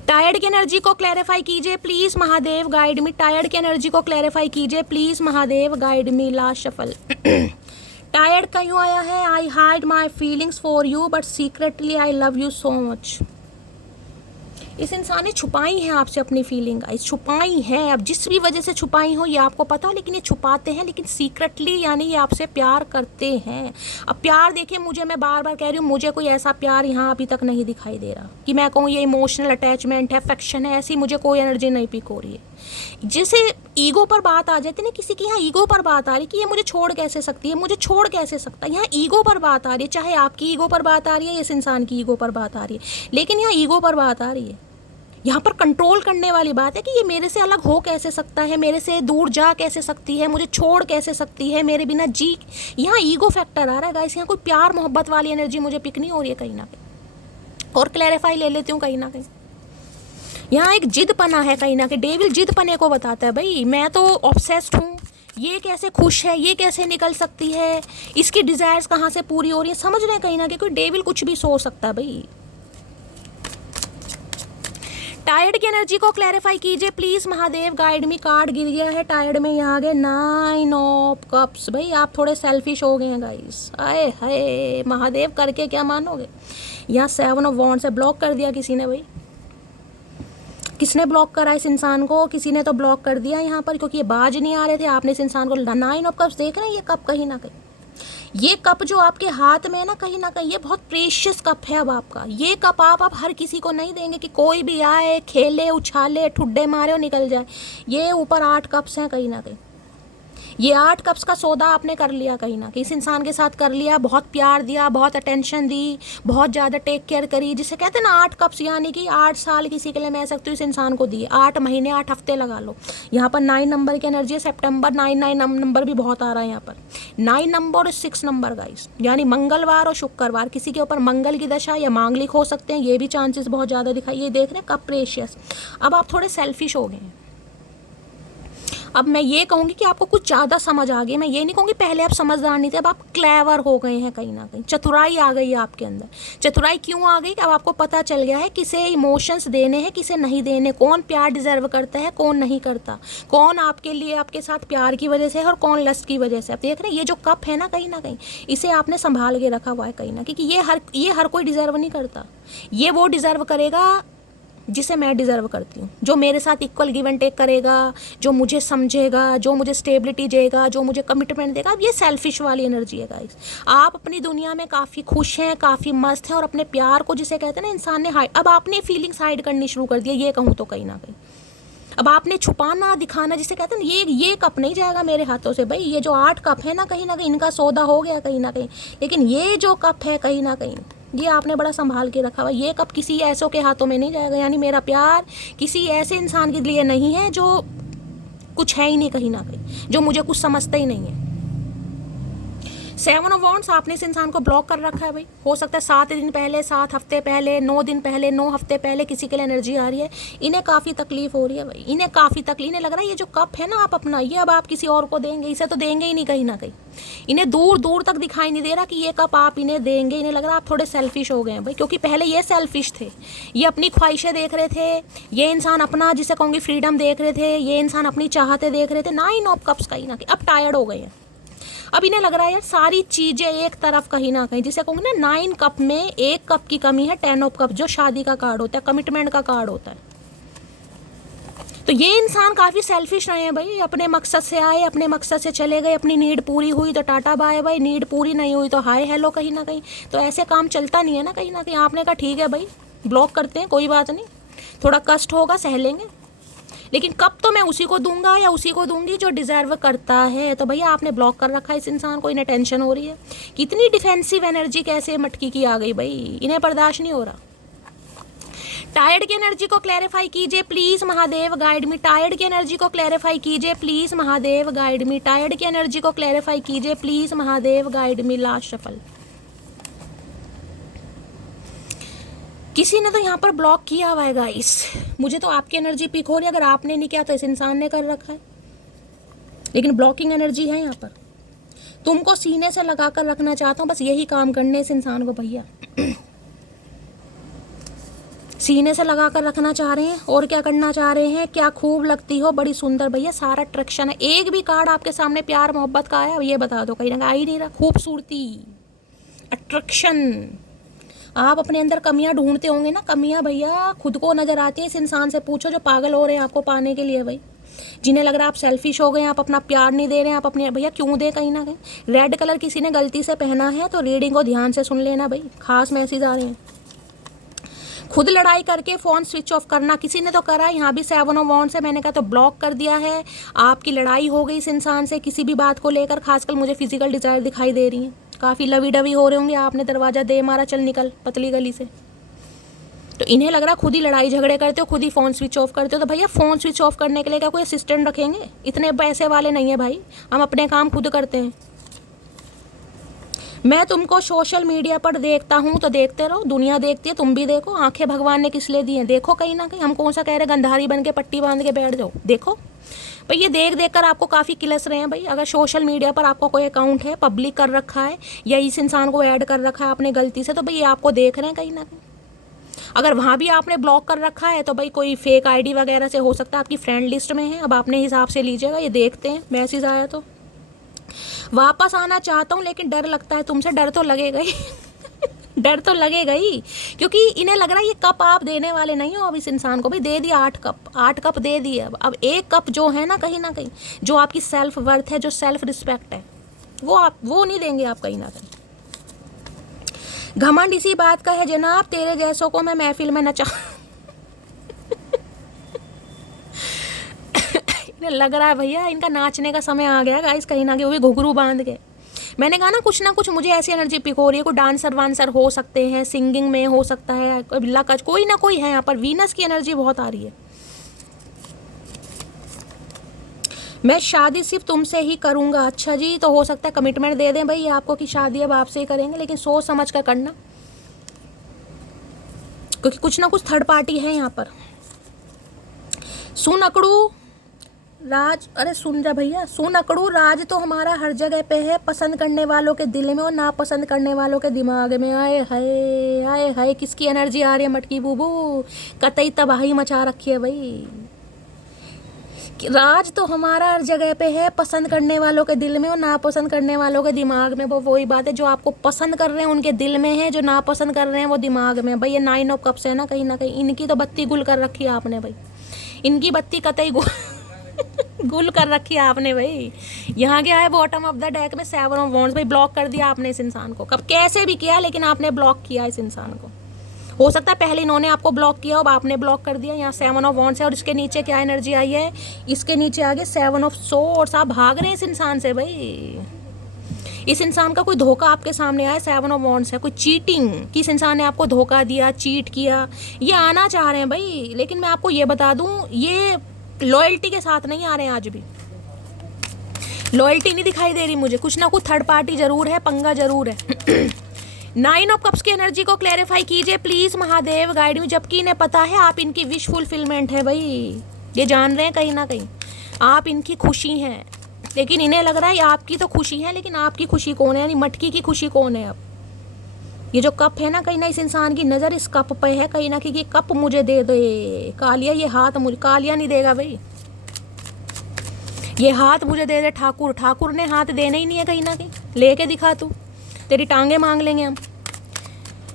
टायर्ड की एनर्जी को क्लैरिफाई कीजिए please Mahadev guide me. Tired की एनर्जी को क्लैरिफाई कीजिए please Mahadev guide me. Last shuffle, tired क्यों आया है? आई hide my feelings for you but secretly I love you so much. इस इंसान ने छुपाई है आपसे अपनी फीलिंग, गाइस छुपाई है। अब जिस भी वजह से छुपाई हो ये आपको पता हो, लेकिन ये छुपाते हैं, लेकिन सीक्रेटली, यानी ये आपसे प्यार करते हैं। अब प्यार देखिए, मुझे, मैं बार बार कह रही हूँ, मुझे कोई ऐसा प्यार यहाँ अभी तक नहीं दिखाई दे रहा कि मैं कहूँ ये इमोशनल अटैचमेंट है, अफेक्शन है, ऐसी मुझे कोई एनर्जी नहीं पिक हो रही है। जैसे ईगो पर बात आ जाती है ना, किसी की यहाँ ईगो पर बात आ रही कि ये मुझे छोड़ कैसे सकती है, मुझे छोड़ कैसे सकता है, यहाँ ईगो पर बात आ रही है। चाहे आपकी ईगो पर बात आ रही है, इस इंसान की ईगो पर बात आ रही है, लेकिन यहाँ ईगो पर बात आ रही है। यहाँ पर कंट्रोल करने वाली बात है कि ये मेरे से अलग हो कैसे सकता है, मेरे से दूर जा कैसे सकती है, मुझे छोड़ कैसे सकती है, मेरे बिना जी। यहाँ ईगो फैक्टर आ रहा है गाइस, यहाँ कोई प्यार मोहब्बत वाली एनर्जी मुझे पिक नहीं हो रही है कहीं ना कहीं। और क्लैरिफाई ले लेती हूँ कहीं ना कहीं, यहाँ एक जिद पना है कहीं ना कहीं। डेविल जिद पने को बताता है भाई, मैं तो ऑब्सेस्ड हूँ, ये कैसे खुश है, ये कैसे निकल सकती है, इसकी डिज़ायर्स कहाँ से पूरी हो रही है। समझ रहे हैं कहीं ना कहीं कोई डेविल कुछ भी सोच सकता है भाई। टायर्ड की एनर्जी को क्लैरिफाई कीजिए please Mahadev guide me. Card गिर गया है टायर्ड में, यहाँ आ गए 9 ऑफ कप्स। भाई आप थोड़े सेल्फिश हो गए हैं गाइस, आए हाय महादेव, करके क्या मानोगे। यहाँ 7 ऑफ वॉन्ड्स है, ब्लॉक कर दिया किसी ने भाई। किसने ब्लॉक करा इस इंसान को? किसी ने तो ब्लॉक कर दिया यहाँ पर, क्योंकि ये बाज नहीं आ रहे थे। आपने इस इंसान को 9 ऑफ कप्स देख रहे हैं, ये कप कहीं ना कहीं, ये कप जो आपके हाथ में है ना, कहीं ना कहीं ये बहुत प्रेशियस कप है अब आपका। ये कप आप हर किसी को नहीं देंगे कि कोई भी आए, खेले, उछाले, ठुड्डे मारे और निकल जाए। ये ऊपर 8 कप्स हैं कहीं ना कहीं। ये 8 कप्स का सौदा आपने कर लिया कहीं ना कहीं, इस इंसान के साथ कर लिया। बहुत प्यार दिया, बहुत अटेंशन दी, बहुत ज़्यादा टेक केयर करी, जिसे कहते हैं ना 8 कप्स, यानी कि 8 साल किसी के लिए मैं सकती हूँ इस इंसान को दिए। 8 महीने 8 हफ्ते लगा लो। यहाँ पर 9 नंबर की एनर्जी है, सितंबर 9 नंबर भी बहुत आ रहा है यहाँ पर। 9 नंबर और 6 नंबर गाइस, यानी मंगलवार और शुक्रवार, किसी के ऊपर मंगल की दशा या मांगलिक हो सकते हैं, ये भी चांसेस बहुत ज़्यादा दिखाई। ये देख रहे हैं कप प्रेशियस। अब आप थोड़े सेल्फिश हो गए हैं। अब मैं ये कहूँगी कि आपको कुछ ज़्यादा समझ आ गई। मैं ये नहीं कहूँगी पहले आप समझदार नहीं थे, अब आप क्लेवर हो गए हैं कहीं ना कहीं। चतुराई आ गई है आपके अंदर। चतुराई क्यों आ गई? अब आपको पता चल गया है किसे इमोशंस देने हैं, किसे नहीं देने, कौन प्यार डिजर्व करता है, कौन नहीं करता, कौन आपके लिए, आपके साथ प्यार की वजह से है और कौन लस्ट की वजह से। आप देख रहे हैं ये जो कप है ना, कहीं ना कहीं इसे आपने संभाल के रखा हुआ है कहीं ना, क्योंकि ये हर कोई डिजर्व नहीं करता। ये वो डिजर्व करेगा जिसे मैं डिज़र्व करती हूँ, जो मेरे साथ इक्वल गिव एंड टेक करेगा, जो मुझे समझेगा, जो मुझे स्टेबिलिटी देगा, जो मुझे कमिटमेंट देगा। अब ये सेल्फिश वाली एनर्जी है गाइस। आप अपनी दुनिया में काफ़ी खुश हैं, काफ़ी मस्त हैं, और अपने प्यार को, जिसे कहते हैं ना इंसान ने हाइड, अब आपने फीलिंग्स हाइड करनी शुरू कर दिया, ये कहूँ तो कहीं ना कहीं। अब आपने छुपाना दिखाना, जिसे कहते हैं ये कप नहीं जाएगा मेरे हाथों से भाई। ये जो 8 कप है ना कहीं इनका सौदा हो गया कहीं ना कहीं, लेकिन ये जो कप है कहीं ना कहीं ये आपने बड़ा संभाल के रखा हुआ। ये कप किसी ऐसों के हाथों में नहीं जाएगा। यानी मेरा प्यार किसी ऐसे इंसान के लिए नहीं है जो कुछ है ही नहीं कहीं ना कहीं, जो मुझे कुछ समझता ही नहीं है। 7 ऑफ वॉन्ड्स, आपने इस इंसान को ब्लॉक कर रखा है भाई। हो सकता है 7 दिन पहले, 7 हफ्ते पहले, 9 दिन पहले, 9 हफ्ते पहले किसी के लिए एनर्जी आ रही है। इन्हें काफ़ी तकलीफ हो रही है भाई, इन्हें काफ़ी तकलीफ। इन्हें लग रहा है ये जो कप है ना आप अपना, ये अब आप किसी और को देंगे, इसे तो देंगे ही नहीं कहीं ना कहीं। इन्हें दूर दूर तक दिखाई नहीं दे रहा कि ये कप आप इन्हें देंगे। इन्हें लग रहा है आप थोड़े सेल्फिश हो गए हैं भाई, क्योंकि पहले ये सेल्फिश थे, ये अपनी ख्वाहिशें देख रहे थे, ये इंसान अपना, जिसे कहूँगी फ्रीडम देख रहे थे, ये इंसान अपनी चाहते देख रहे थे। 9 ऑफ कप्स कहीं ना कहीं अब टायर्ड हो गए हैं। अब इन्हें लग रहा है यार सारी चीज़ें एक तरफ कहीं ना कहीं, जिसे कहूँगी ना 9 कप में 1 कप की कमी है। 10 ऑफ कप जो शादी का कार्ड होता है, कमिटमेंट का कार्ड होता है। तो ये इंसान काफ़ी सेल्फिश रहे हैं भाई। अपने मकसद से आए, अपने मकसद से चले गए। अपनी नीड पूरी हुई तो टाटा बाय बाय, नीड पूरी नहीं हुई तो हाय हेलो कहीं ना कहीं। तो ऐसे काम चलता नहीं है ना कहीं ना कहीं। आपने कहा ठीक है भाई ब्लॉक करते हैं, कोई बात नहीं, थोड़ा कष्ट होगा सह लेंगे, लेकिन कब तो मैं उसी को दूंगा या उसी को दूंगी जो डिज़र्व करता है। तो भैया आपने ब्लॉक कर रखा है इस इंसान को, इन्हें टेंशन हो रही है। कितनी डिफेंसिव एनर्जी कैसे मटकी की आ गई भाई, इन्हें बर्दाश्त नहीं हो रहा। टायर्ड की एनर्जी को क्लैरिफाई कीजिए please Mahadev, guide me. Tired की एनर्जी को क्लैरिफाई कीजिए please Mahadev, guide me. Tired की एनर्जी को क्लैरिफाई कीजिए please Mahadev, guide me. Last shuffle. किसी ने तो यहाँ पर ब्लॉक किया हुआ है गाइस। मुझे तो आपकी एनर्जी पिक हो रही है, अगर आपने नहीं किया तो इस इंसान ने कर रखा है, लेकिन ब्लॉकिंग एनर्जी है यहाँ पर। तुमको सीने से लगा कर रखना चाहता हूँ, बस यही काम करने इस इंसान को भैया। सीने से लगा कर रखना चाह रहे हैं। और क्या करना चाह रहे हैं, क्या खूब लगती हो, बड़ी सुंदर भैया। सारा अट्रैक्शन है। एक भी कार्ड आपके सामने प्यार मोहब्बत का आया, ये बता दो, कहीं ना आ ही नहीं रहा। खूबसूरती, अट्रैक्शन। आप अपने अंदर कमियां ढूंढते होंगे ना, कमियां भैया खुद को नजर आती है। इस इंसान से पूछो जो पागल हो रहे हैं आपको पाने के लिए भाई, जिन्हें लग रहा है आप सेल्फिश हो गए, आप अपना प्यार नहीं दे रहे हैं। आप अपने भैया क्यों दे, कहीं ना कहीं। रेड कलर किसी ने गलती से पहना है तो रीडिंग को ध्यान से सुन लेना भाई, खास मैसेज आ रहे हैं। खुद लड़ाई करके फ़ोन स्विच ऑफ करना, किसी ने तो करा। यहाँ भी 7 ऑफ वॉन्ड्स है, मैंने कहा तो ब्लॉक कर दिया है। आपकी लड़ाई हो गई इस इंसान से किसी भी बात को लेकर, खासकर मुझे फिजिकल डिज़ायर दिखाई दे रही है। काफ़ी लवी डवी हो रहे होंगे, आपने दरवाज़ा दे मारा, चल निकल पतली गली से। तो इन्हें लग रहा खुद ही लड़ाई झगड़े करते हो, खुद ही फ़ोन स्विच ऑफ करते हो। तो भैया फ़ोन स्विच ऑफ करने के लिए क्या कोई असिस्टेंट रखेंगे? इतने पैसे वाले नहीं है भाई, हम अपने काम खुद करते हैं। मैं तुमको सोशल मीडिया पर देखता हूँ तो देखते रहो, दुनिया देखती है, तुम भी देखो। आंखें भगवान ने किस लिए दी हैं देखो कहीं ना कहीं। हम कौन सा कह रहे गंधारी बन के पट्टी बांध के बैठ जाओ, देखो भाई। ये देख देख कर आपको काफ़ी किलस रहे हैं भाई। अगर सोशल मीडिया पर आपका कोई अकाउंट है, पब्लिक कर रखा है, या इस इंसान को ऐड कर रखा है आपने गलती से, तो भाई ये आपको देख रहे हैं कहीं ना कहीं। अगर वहाँ भी आपने ब्लॉक कर रखा है तो भाई कोई फेक आईडी वगैरह से हो सकता है आपकी फ्रेंड लिस्ट में है। अब आपने हिसाब से लीजिएगा। ये देखते हैं मैसेज आया तो वापस आना चाहता हूँ, लेकिन डर लगता है तुमसे। डर तो लगेगा ही डर तो लगेगा ही, क्योंकि इन्हें लग रहा है ये कप आप देने वाले नहीं हो। अब इस इंसान को भी दे दिया 8 कप दे दिए। अब 1 कप जो है ना कहीं जो आपकी सेल्फ वर्थ है, जो सेल्फ रिस्पेक्ट है, वो नहीं देंगे आप कहीं ना कहीं। घमंड इसी बात का है जनाब, तेरे जैसों को मैं महफिल में नचा इन्हें लग रहा है भैया इनका नाचने का समय आ गया गाइस कहीं ना कहीं, वो भी घुघरू बांध के। मैंने कहा ना कुछ मुझे ऐसी एनर्जी पिक हो रही है। कोई डांसर वांसर हो सकते हैं, सिंगिंग में हो सकता है, कोई ना कोई है यहाँ पर। वीनस की एनर्जी बहुत आ रही है। मैं शादी सिर्फ तुमसे ही करूँगा। अच्छा जी, तो हो सकता है कमिटमेंट दे दें भाई आपको कि शादी अब आपसे ही करेंगे, लेकिन सोच समझ कर करना, क्योंकि कुछ ना कुछ थर्ड पार्टी है यहाँ पर। सुन अकड़ू राज, अरे सुन जा भैया, सुन अकड़ू राज तो हमारा हर जगह पे है, पसंद करने वालों के दिल में और नापसंद करने वालों के दिमाग में। आए हाय आए हाय, किसकी एनर्जी आ रही है मटकी बूबू, कतई तबाही मचा रखी है भाई। राज तो हमारा हर जगह पे है, पसंद करने वालों के दिल में और नापसंद करने वालों के दिमाग में। वो वही बात है, जो आपको पसंद कर रहे हैं उनके दिल में है, जो नापसंद कर रहे हैं वो दिमाग में। भाई ये 9 ऑफ कप्स है ना कहीं इनकी तो बत्ती गुल कर रखी है आपने भाई, इनकी बत्ती कतई गुल कर रखी है आपने भाई। यहाँ क्या है बॉटम ऑफ द डेक में 7 ऑफ वॉन्ड्स। भाई ब्लॉक कर दिया आपने इस इंसान को, कब कैसे भी किया लेकिन आपने ब्लॉक किया इस इंसान को। हो सकता है पहले इन्होंने आपको ब्लॉक किया, अब आपने ब्लॉक कर दिया। यहाँ 7 ऑफ वॉन्ड्स है और इसके नीचे क्या एनर्जी आई है, इसके नीचे आगे 7 ऑफ सोर्ड्स। आप भाग रहे हैं इस इंसान से भाई, इस इंसान का कोई धोखा आपके सामने आया, 7 ऑफ वॉन्ड्स है, कोई चीटिंग कि इस इंसान ने आपको धोखा दिया, चीट किया, ये आना चाह रहे हैं भाई। लेकिन मैं आपको ये बता दूं, ये लॉयल्टी के साथ नहीं आ रहे हैं, आज भी लॉयल्टी नहीं दिखाई दे रही मुझे। कुछ ना कुछ थर्ड पार्टी जरूर है, पंगा जरूर है। 9 ऑफ कप्स की एनर्जी को क्लैरिफाई कीजिए प्लीज महादेव गाइड में। जबकि इन्हें पता है आप इनकी विश फुलफिलमेंट है भाई, ये जान रहे हैं कहीं ना कहीं आप इनकी खुशी हैं, लेकिन इन्हें लग रहा है आपकी तो खुशी है, लेकिन आपकी खुशी कौन है, यानी मटकी की खुशी कौन है। अब ये जो कप है ना, कहीं ना इस इंसान की नज़र इस कप पे है कहीं ना, कि ये कप मुझे दे दे कालिया, ये हाथ मुझे, कालिया नहीं देगा भाई, ये हाथ मुझे दे दे ठाकुर। ठाकुर ने हाथ देना ही नहीं है कहीं ना कहीं, लेके दिखा तू, तेरी टांगे मांग लेंगे हम।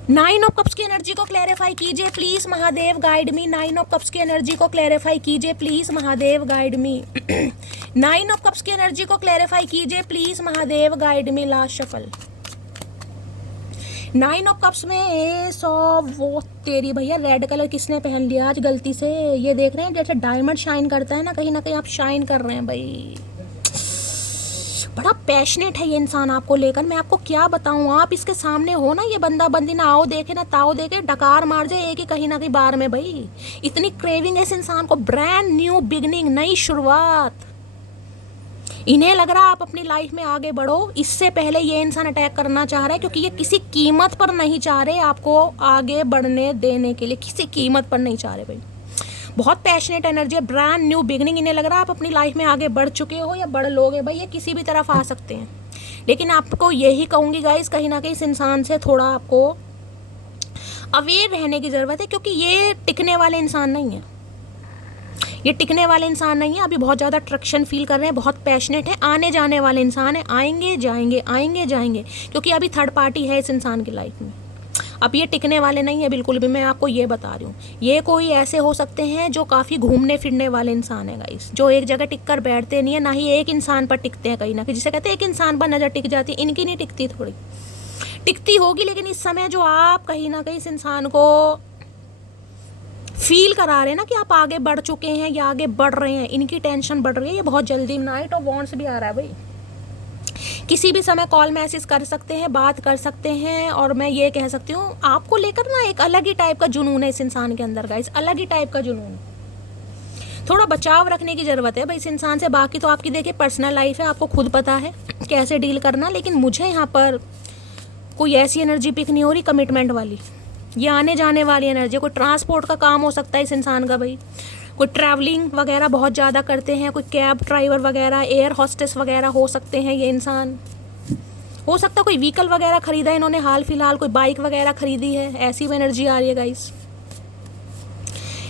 9 ऑफ कप्स की एनर्जी को क्लैरिफाई कीजिए please Mahadev guide me. 9 of cups की एनर्जी को क्लैरिफाई कीजिए please Mahadev guide me. 9 of cups की एनर्जी को क्लैरिफाई कीजिए please Mahadev guide me. Last shuffle 9 of cups में एस ऑफ, वो तेरी भैया रेड कलर किसने पहन लिया आज गलती से। ये देख रहे हैं जैसे डायमंड शाइन करता है ना, कहीं ना कहीं आप शाइन कर रहे हैं भाई। बड़ा पैशनेट है ये इंसान आपको लेकर, मैं आपको क्या बताऊं। आप इसके सामने हो ना, ये बंदा बंदी ना आओ देखे ना ताओ देखे, डकार मार जाए एक ही कहीं ना कहीं बार में भाई। इतनी क्रेविंग है इस इंसान को, ब्रांड न्यू बिगनिंग, नई शुरुआत। इन्हें लग रहा है आप अपनी लाइफ में आगे बढ़ो, इससे पहले ये इंसान अटैक करना चाह रहा है, क्योंकि ये किसी कीमत पर नहीं चाह रहे आपको आगे बढ़ने देने के लिए, किसी कीमत पर नहीं चाह रहे भाई। बहुत पैशनेट एनर्जी है, ब्रांड न्यू बिगनिंग। इन्हें लग रहा है आप अपनी लाइफ में आगे बढ़ चुके हो या बढ़ लोगे भाई, ये किसी भी तरफ आ सकते हैं। लेकिन आपको यही कहूँगी गाइस, कहीं ना कहीं इस इंसान से थोड़ा आपको अवेयर रहने की ज़रूरत है, क्योंकि ये टिकने वाले इंसान नहीं है, ये टिकने वाले इंसान नहीं है। अभी बहुत ज़्यादा अट्रैक्शन फील कर रहे हैं, बहुत पैशनेट है, आने जाने वाले इंसान है, आएंगे जाएंगे आएंगे जाएंगे, क्योंकि अभी थर्ड पार्टी है इस इंसान की लाइफ में। अब ये टिकने वाले नहीं है बिल्कुल भी, मैं आपको ये बता रही हूँ। ये कोई ऐसे हो सकते हैं जो काफ़ी घूमने फिरने वाले इंसान है गाइस, जो एक जगह टिक कर बैठते नहीं है, ना ही एक इंसान पर टिकते हैं कहीं ना कहीं। जिसे कहते हैं एक इंसान पर नज़र टिक जाती है, इनकी नहीं टिकती, थोड़ी टिकती होगी। लेकिन इस समय जो आप कहीं ना कहीं इस इंसान को फील करा रहे हैं ना कि आप आगे बढ़ चुके हैं या आगे बढ़ रहे हैं, इनकी टेंशन बढ़ रही है, ये बहुत जल्दी। 9 ऑफ वॉन्ड्स भी आ रहा है भाई, किसी भी समय कॉल मैसेज कर सकते हैं, बात कर सकते हैं। और मैं ये कह सकती हूँ आपको लेकर ना एक अलग ही टाइप का जुनून है इस इंसान के अंदर गाइस, अलग ही टाइप का जुनून। थोड़ा बचाव रखने की ज़रूरत है भाई इस इंसान से। बाकी तो आपकी देखिए पर्सनल लाइफ है, आपको खुद पता है कैसे डील करना। लेकिन मुझे यहाँ पर कोई ऐसी एनर्जी पिक नहीं हो रही कमिटमेंट वाली, ये आने जाने वाली एनर्जी। कोई ट्रांसपोर्ट का काम हो सकता है इस इंसान का भाई, कोई ट्रैवलिंग वगैरह बहुत ज़्यादा करते हैं, कोई कैब ड्राइवर वगैरह, एयर हॉस्टेस वगैरह हो सकते हैं ये इंसान। हो सकता है कोई व्हीकल वगैरह खरीदा है इन्होंने हाल फिलहाल, कोई बाइक वगैरह खरीदी है, ऐसी भी एनर्जी आ रही है गाइस।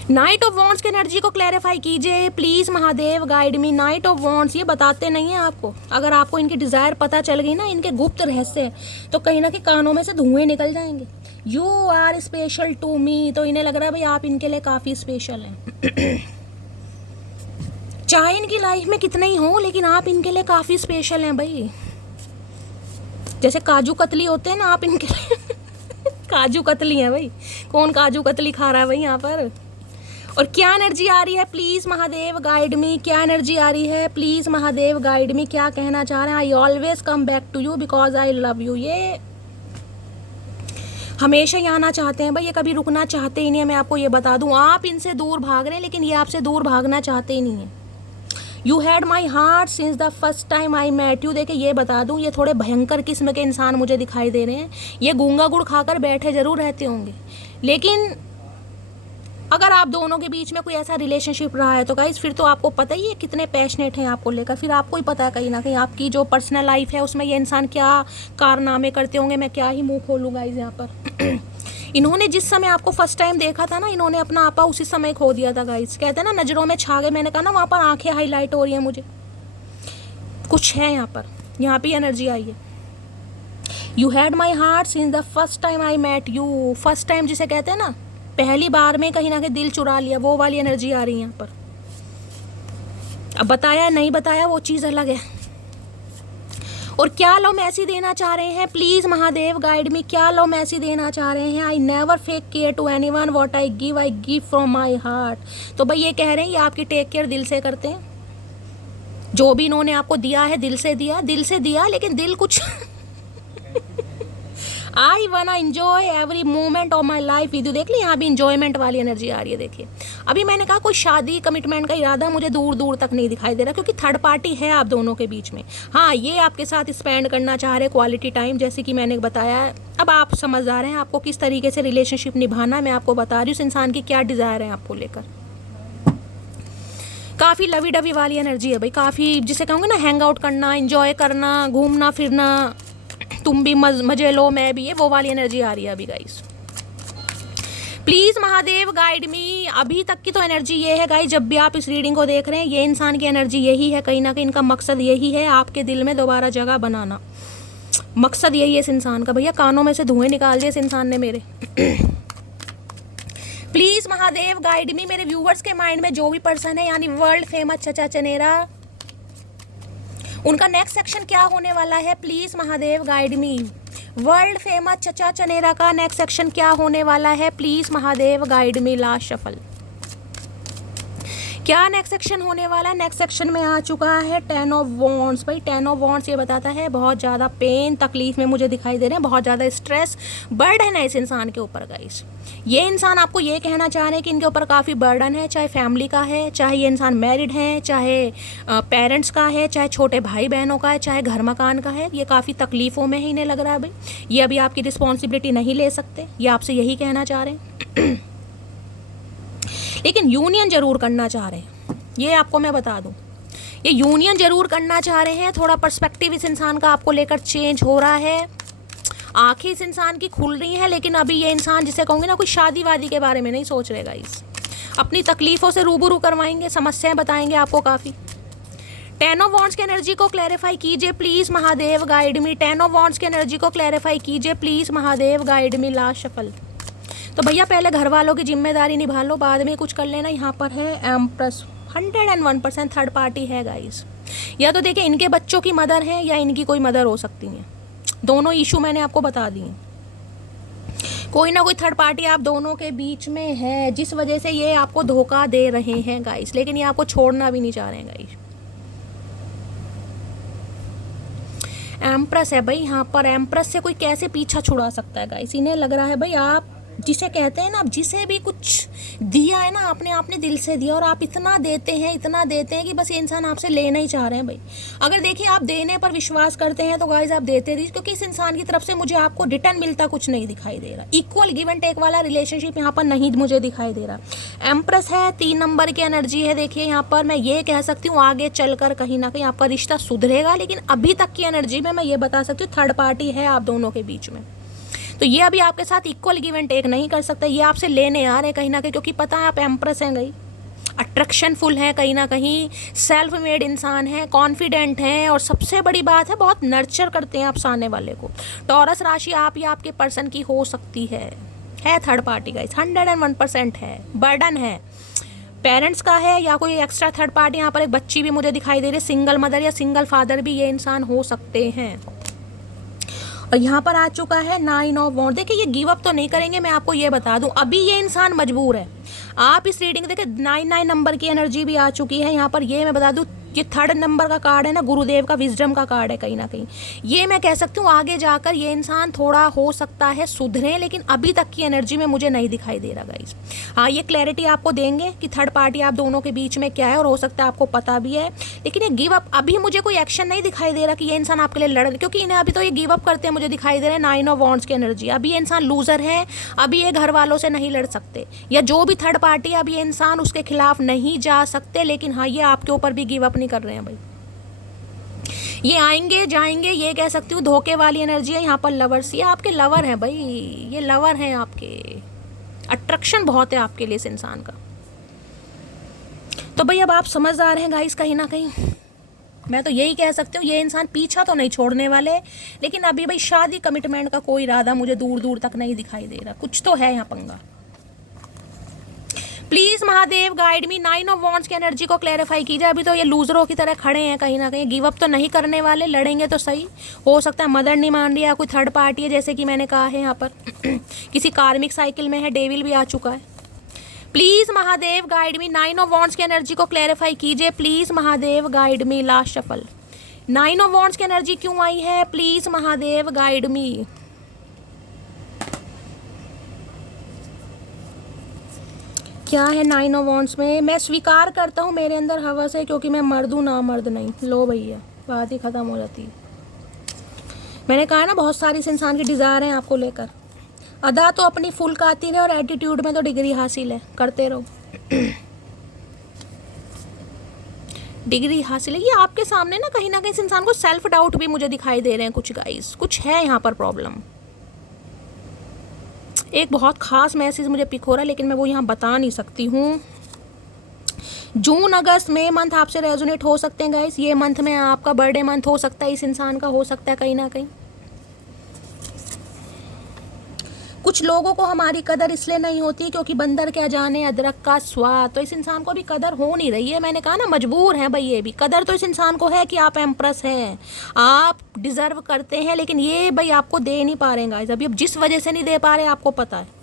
9 ऑफ वॉन्ड्स की एनर्जी को क्लैरिफाई कीजिए please Mahadev guide me. 9 of wands ये बताते नहीं हैं आपको, अगर आपको इनकी डिज़ायर पता चल गई ना, इनके गुप्त रहस्य, तो कहीं ना कहीं कानों में से धुएं निकल जाएंगे। You are special to me, तो इन्हें लग रहा है भाई आप इनके लिए काफ़ी स्पेशल हैं। चाहे इनकी लाइफ में कितने ही हों, लेकिन आप इनके लिए काफ़ी स्पेशल हैं भाई। जैसे काजू कतली होते हैं ना, आप इनके लिए काजू कतली हैं भाई। कौन काजू कतली खा रहा है भाई यहाँ पर। और क्या एनर्जी आ रही है प्लीज़ महादेव गाइड मी, क्या एनर्जी आ रही है प्लीज़ महादेव गाइड मी, क्या कहना चाह रहे हैं। I always come back to you because I love you. ये हमेशा ही आना चाहते हैं भाई, ये कभी रुकना चाहते ही नहीं है। मैं आपको ये बता दूं, आप इनसे दूर भाग रहे हैं, लेकिन ये आपसे दूर भागना चाहते ही नहीं है। You had my heart since the first time I met you. देखिए ये बता दूं, ये थोड़े भयंकर किस्म के इंसान मुझे दिखाई दे रहे हैं। ये गूंगा गुड़ खाकर बैठे जरूर रहते होंगे, लेकिन अगर आप दोनों के बीच में कोई ऐसा रिलेशनशिप रहा है तो गाइस फिर तो आपको पता ही है कितने पैशनेट हैं आपको लेकर। फिर आपको ही पता है कहीं ना कहीं आपकी जो पर्सनल लाइफ है उसमें ये इंसान क्या कारनामे करते होंगे। मैं क्या ही मुंह खोलूँ गाइस यहाँ पर। इन्होंने जिस समय आपको फर्स्ट टाइम देखा था ना, इन्होंने अपना आपा उसी समय खो दिया था गाइस। कहते हैं ना नजरों में छा गए, मैंने कहा ना वहाँ पर आंखें हाईलाइट हो रही है मुझे, कुछ है यहाँ पर, यहाँ पे एनर्जी आई है। You had my heart since the first time I met you. First time जिसे कहते हैं ना, पहली बार में कहीं ना कहीं दिल चुरा लिया, वो वाली एनर्जी आ रही है यहाँ पर। अब बताया नहीं बताया वो चीज़ अलग है। और क्या लव मैसेज देना चाह रहे हैं, प्लीज महादेव गाइड मी, क्या लव मैसेज देना चाह रहे हैं। I never fake care to anyone, what I give from my heart. तो भाई ये कह रहे हैं ये आपकी टेक केयर दिल से करते हैं, जो भी इन्होंने आपको दिया है दिल से दिया, लेकिन दिल कुछ आई वाना enjoy every moment of my life with you. देख ली यहाँ भी इंजॉयमेंट वाली एनर्जी आ रही है। देखिए अभी मैंने कहा कोई शादी कमिटमेंट का इरादा मुझे दूर दूर तक नहीं दिखाई दे रहा, क्योंकि थर्ड पार्टी है आप दोनों के बीच में। हाँ, ये आपके साथ स्पेंड करना चाह रहे क्वालिटी टाइम, जैसे कि मैंने बताया। अब आप समझदार हैं आपको किस तरीके से रिलेशनशिप निभाना, मैं आपको बता रही हूँ उस इंसान की क्या डिज़ायर है आपको लेकर। काफ़ी लवी डवी वाली एनर्जी है भाई, काफ़ी जिसे कहूँगे ना हैंग आउट करना, इंजॉय करना, घूमना फिरना, तुम भी मजे लो मैं भी, ये वो वाली एनर्जी आ रही है अभी गाइस। प्लीज महादेव गाइड मी। अभी तक की तो एनर्जी ये है गाइस, जब भी आप इस रीडिंग को देख रहे हैं ये इंसान की एनर्जी यही है, कहीं ना कहीं इनका मकसद यही है आपके दिल में दोबारा जगह बनाना। मकसद यही है इस इंसान का। भैया कानों में से धुएं निकाल दिए इस इंसान ने मेरे। प्लीज महादेव गाइड मी। मेरे व्यूवर्स के माइंड में जो भी पर्सन है, यानी वर्ल्ड फेमस चचा चनेरा, उनका नेक्स्ट सेक्शन क्या होने वाला है, please Mahadev guide me. World famous चचा चनेरा का नेक्स्ट सेक्शन क्या होने वाला है, please Mahadev guide me. Last shuffle क्या नेक्स्ट सेक्शन होने वाला है। नेक्स्ट सेक्शन में आ चुका है 10 ऑफ वॉन्ड्स। भाई 10 ऑफ वॉन्ड्स ये बताता है बहुत ज़्यादा पेन तकलीफ में मुझे दिखाई दे रहे हैं, बहुत ज़्यादा स्ट्रेस बर्डन है इस इंसान के ऊपर गाइस। ये इंसान आपको ये कहना चाह रहे हैं कि इनके ऊपर काफ़ी बर्डन है, चाहे फैमिली का है, चाहे ये इंसान मैरिड है, चाहे पेरेंट्स का है, चाहे छोटे भाई बहनों का है, चाहे घर मकान का है। ये काफ़ी तकलीफ़ों में ही इन्हें लग रहा है भाई, ये अभी आपकी रिस्पॉन्सिबिलिटी नहीं ले सकते, ये आपसे यही कहना चाह रहे हैं। लेकिन यूनियन जरूर करना चाह रहे हैं, ये आपको मैं बता दूं, ये यूनियन जरूर करना चाह रहे हैं। थोड़ा पर्सपेक्टिव इस इंसान का आपको लेकर चेंज हो रहा है, आंखें इस इंसान की खुल रही हैं। लेकिन अभी ये इंसान जिसे कहूँगे ना, कोई शादी वादी के बारे में नहीं सोच रहेगा, इस अपनी तकलीफ़ों से रूबरू करवाएंगे, समस्याएं बताएंगे आपको काफ़ी। 10 ऑफ वॉन्ड्स की एनर्जी को क्लैरिफाई कीजिए please Mahadev guide me. 10 of wands की एनर्जी को क्लैरिफाई कीजिए please Mahadev guide me. Last shuffle. तो भैया पहले घर वालों की जिम्मेदारी निभा लो, बाद में कुछ कर लेना। यहाँ पर है एम्प्रेस, 101% थर्ड पार्टी है गाइस। या तो देखिए इनके बच्चों की मदर है या इनकी कोई मदर हो सकती है, दोनों इशू मैंने आपको बता दिए। कोई ना कोई थर्ड पार्टी आप दोनों के बीच में है, जिस वजह से ये आपको धोखा दे रहे हैं गाइस, लेकिन ये आपको छोड़ना भी नहीं चाह रहे हैं गाइस। एम्प्रेस है भाई यहाँ पर, एम्प्रेस से कोई कैसे पीछा छुड़ा सकता है गाइस। इन्हें लग रहा है भाई आप जिसे कहते हैं ना, आप जिसे भी कुछ दिया है ना आपने दिल से दिया, और आप इतना देते हैं कि बस ये इंसान आपसे लेना ही चाह रहे हैं भाई। अगर देखिए आप देने पर विश्वास करते हैं तो गाइस आप देते रहिए, क्योंकि इस इंसान की तरफ से मुझे आपको रिटर्न मिलता कुछ नहीं दिखाई दे रहा। इक्वल गिव एंड टेक वाला रिलेशनशिप यहाँ पर नहीं मुझे दिखाई दे रहा। एम्प्रेस है, 3 नंबर की एनर्जी है। देखिए यहाँ पर मैं ये कह सकती हूँ आगे चलकर कहीं ना कहीं आपका रिश्ता सुधरेगा, लेकिन अभी तक की एनर्जी में मैं ये बता सकती हूँ थर्ड पार्टी है आप दोनों के बीच में। तो ये अभी आपके साथ इक्वल गिव एंड टेक नहीं कर सकता, ये आपसे लेने आ रहे हैं कहीं ना कहीं, क्योंकि पता है आप एम्प्रेस हैं गई, अट्रैक्शन फुल है कहीं ना कहीं, सेल्फ मेड इंसान है, कॉन्फिडेंट हैं, और सबसे बड़ी बात है बहुत नर्चर करते हैं आप सामने वाले को। टॉरस राशि आप या आपके पर्सन की हो सकती है थर्ड पार्टी गाइस, 101% है। बर्डन है पेरेंट्स का है या कोई एक्स्ट्रा थर्ड पार्टी। यहाँ पर एक बच्ची भी मुझे दिखाई दे रही है, सिंगल मदर या सिंगल फादर भी ये इंसान हो सकते हैं। और यहाँ पर आ चुका है 9 ऑफ वॉन्ड। देखिए ये गिव अप तो नहीं करेंगे, मैं आपको ये बता दूं, अभी ये इंसान मजबूर है। आप इस रीडिंग देखिए 9 नंबर की एनर्जी भी आ चुकी है यहाँ पर। ये मैं बता दूं, ये 3rd नंबर का कार्ड है ना, गुरुदेव का विजडम का कार्ड है कहीं ना कहीं। ये मैं कह सकती हूँ आगे जाकर ये इंसान थोड़ा हो सकता है सुधरे, लेकिन अभी तक की एनर्जी में मुझे नहीं दिखाई दे रहा गाइस। हाँ, ये क्लैरिटी आपको देंगे कि थर्ड पार्टी आप दोनों के बीच में क्या है, और हो सकता है आपको पता भी है, लेकिन ये गिव अप अभी मुझे कोई एक्शन नहीं दिखाई दे रहा कि ये इंसान आपके लिए लड़, क्योंकि इन्हें अभी तो ये गिव अप करते हैं मुझे दिखाई दे रहे हैं 9 ऑफ वॉन्ड्स की एनर्जी। अभी ये इंसान लूजर है, अभी ये घर वालों से नहीं लड़ सकते, या जो भी थर्ड पार्टी है अभी ये इंसान उसके खिलाफ नहीं जा सकते। लेकिन हाँ, ये आपके ऊपर भी गिव अप नहीं कर रहे हैं भाई, ये आएंगे जाएंगे, ये कह सकती हूँ धोखे वाली एनर्जी है। यहाँ पर लवर्स, ये आपके लवर हैं भाई, ये लवर हैं आपके, अट्रैक्शन बहुत है आपके लिए इस इंसान का। तो भाई अब आप समझदार हैं गाइस कहीं ना कहीं, मैं तो यही कह सकती हूँ ये इंसान पीछा तो नहीं छोड़ने वाले, लेकिन अभी भाई शादी कमिटमेंट का कोई इरादा मुझे दूर दूर तक नहीं दिखाई दे रहा, कुछ तो है यहाँ पंगा। Please Mahadev guide me, 9 of wands की एनर्जी को क्लैरिफाई कीजिए। अभी तो ये लूजरों की तरह खड़े हैं कहीं ना कहीं, गिव अप तो नहीं करने वाले, लड़ेंगे तो सही। हो सकता है मदर नहीं मान रही है, कोई थर्ड पार्टी है जैसे कि मैंने कहा है यहाँ पर किसी कार्मिक साइकिल में है, डेविल भी आ चुका है। Please Mahadev guide me, 9 of wands की एनर्जी को क्लैरिफाई कीजिए। Please Mahadev guide me, last shuffle 9 of wands की एनर्जी क्यों आई है, प्लीज महादेव गाइड मी। क्या है 9 ऑफ वॉन्ड्स में, मैं स्वीकार करता हूँ मेरे अंदर हवस है क्योंकि मैं मर्द हूँ ना मर्द नहीं। लो भैया बात ही ख़त्म हो जाती है। मैंने कहा ना बहुत सारी इस इंसान की डिज़ायर है आपको लेकर। अदा तो अपनी फुल कातिल है और एटीट्यूड में तो डिग्री हासिल है, करते रहो डिग्री हासिल है। ये आपके सामने ना कहीं इस इंसान को सेल्फ डाउट भी मुझे दिखाई दे रहे हैं कुछ गाइस, कुछ है यहाँ पर प्रॉब्लम। एक बहुत ख़ास मैसेज मुझे पिक हो रहा है लेकिन मैं वो यहाँ बता नहीं सकती हूँ। जून अगस्त मई मंथ आपसे रेजोनेट हो सकते हैं गाइस। ये मंथ में आपका बर्थडे मंथ हो सकता है, इस इंसान का हो सकता है कहीं ना कहीं। कुछ लोगों को हमारी कदर इसलिए नहीं होती क्योंकि बंदर क्या जाने अदरक का स्वाद, तो इस इंसान को भी कदर हो नहीं रही है। मैंने कहा ना मजबूर है भाई, ये भी कदर तो इस इंसान को है कि आप एम्प्रेस हैं, आप डिजर्व करते हैं, लेकिन ये भाई आपको दे नहीं पा रहे हैं गाइस। अभी अब जिस वजह से नहीं दे पा रहे आपको पता है।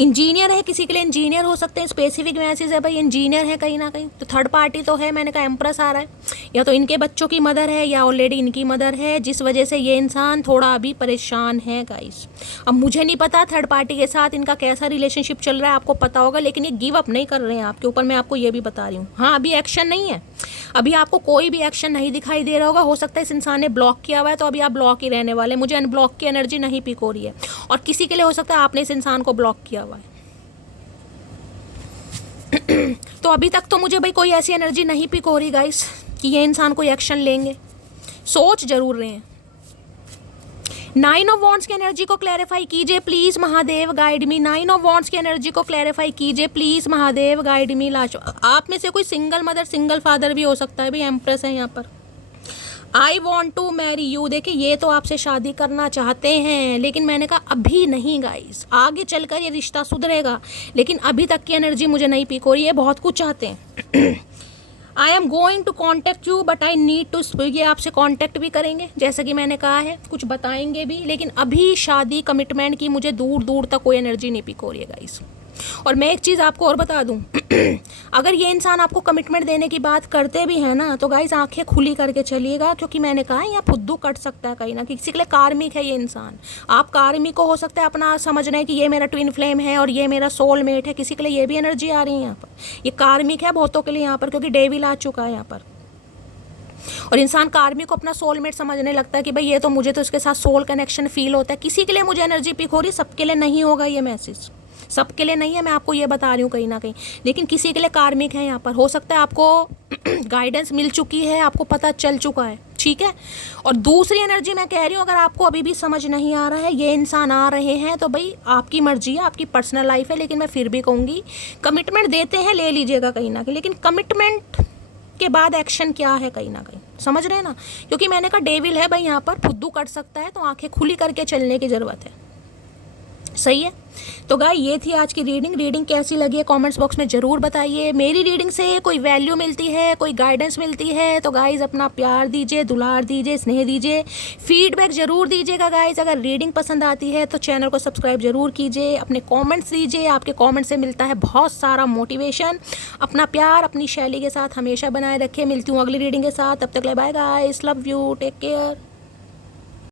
इंजीनियर है, किसी के लिए इंजीनियर हो सकते हैं, स्पेसिफिक मैसेज है भाई इंजीनियर है कहीं ना कहीं। तो थर्ड पार्टी तो है, मैंने कहा एम्प्रेस आ रहा है, या तो इनके बच्चों की मदर है या ऑलरेडी इनकी मदर है, जिस वजह से ये इंसान थोड़ा अभी परेशान है गाइस। अब मुझे नहीं पता थर्ड पार्टी के साथ इनका कैसा रिलेशनशिप चल रहा है, आपको पता होगा, लेकिन ये गिव अप नहीं कर रहे हैं आपके ऊपर, मैं आपको ये भी बता रही हूँ। हाँ अभी एक्शन नहीं है, अभी आपको कोई भी एक्शन नहीं दिखाई दे रहा होगा। हो सकता है इस इंसान ने ब्लॉक किया हुआ है तो अभी आप ब्लॉक ही रहने वाले, मुझे अनब्लॉक की एनर्जी नहीं पिक हो रही है। और किसी के लिए हो सकता है आपने इस इंसान को ब्लॉक किया हुआ है तो अभी तक तो मुझे भाई कोई ऐसी एनर्जी नहीं पिक हो रही गाइस कि ये इंसान कोई एक्शन लेंगे, सोच जरूर रहे हैं। 9 ऑफ वॉन्ड्स की एनर्जी को क्लैरिफाई कीजिए please Mahadev guide me, 9 of wands की एनर्जी को क्लैरिफाई कीजिए please Mahadev guide me. Last आप में से कोई सिंगल मदर सिंगल फादर भी हो सकता है भाई, एम्प्रेस है यहाँ पर। I want to marry you, देखिए ये तो आपसे शादी करना चाहते हैं, लेकिन मैंने कहा अभी नहीं गाइस, आगे चलकर ये रिश्ता सुधरेगा, लेकिन अभी तक की एनर्जी मुझे नहीं पिक हो रही है। बहुत कुछ चाहते हैं। I am going to contact you but I need to speak, ये आपसे कॉन्टेक्ट भी करेंगे जैसा कि मैंने कहा है, कुछ बताएंगे भी, लेकिन अभी शादी कमिटमेंट की मुझे दूर दूर तक कोई एनर्जी नहीं पिक हो रही है गाइस। और मैं एक चीज़ आपको और बता दूं अगर ये इंसान आपको कमिटमेंट देने की बात करते भी हैं ना तो गाइस आंखें खुली करके चलिएगा, क्योंकि मैंने कहा यहाँ फुद्दू कट सकता है कहीं ना, किसी के लिए कार्मिक है ये इंसान। आप कार्मिक को हो सकता है अपना समझ रहे हैं कि ये मेरा ट्विन फ्लेम है और ये मेरा सोलमेट है, किसी के लिए ये भी एनर्जी आ रही है यहाँ पर, ये कार्मिक है बहुतों के लिए यहाँ पर, क्योंकि डेविल आ चुका है यहाँ पर। और इंसान कार्मिक को अपना सोलमेट समझने लगता है कि भाई ये तो मुझे तो इसके साथ सोल कनेक्शन फील होता है। किसी के लिए मुझे एनर्जी पिक हो रही, सबके लिए नहीं होगा ये मैसेज, सबके लिए नहीं है, मैं आपको ये बता रही हूँ कहीं ना कहीं, लेकिन किसी के लिए कार्मिक है यहाँ पर। हो सकता है आपको गाइडेंस मिल चुकी है, आपको पता चल चुका है, ठीक है। और दूसरी एनर्जी मैं कह रही हूँ, अगर आपको अभी भी समझ नहीं आ रहा है ये इंसान आ रहे हैं तो भाई आपकी मर्जी है, आपकी पर्सनल लाइफ है, लेकिन मैं फिर भी कहूँगी कमिटमेंट देते हैं ले लीजिएगा कहीं ना कहीं, लेकिन कमिटमेंट के बाद एक्शन क्या है कहीं ना कहीं, समझ रहे हैं ना। क्योंकि मैंने कहा डेविल है भाई यहाँ पर, फुद्दू कट सकता है, तो आंखें खुली करके चलने की ज़रूरत है, सही है। तो गाइस ये थी आज की रीडिंग कैसी लगी है कमेंट्स बॉक्स में ज़रूर बताइए। मेरी रीडिंग से कोई वैल्यू मिलती है, कोई गाइडेंस मिलती है तो गाइस अपना प्यार दीजिए, दुलार दीजिए, स्नेह दीजिए, फीडबैक ज़रूर दीजिएगा गाइस। अगर रीडिंग पसंद आती है तो चैनल को सब्सक्राइब ज़रूर कीजिए, अपने कॉमेंट्स दीजिए, आपके कॉमेंट से मिलता है बहुत सारा मोटिवेशन। अपना प्यार अपनी शैली के साथ हमेशा बनाए रखिए। मिलती हूँ अगली रीडिंग के साथ, तब तक ले bye guys, love you, take care.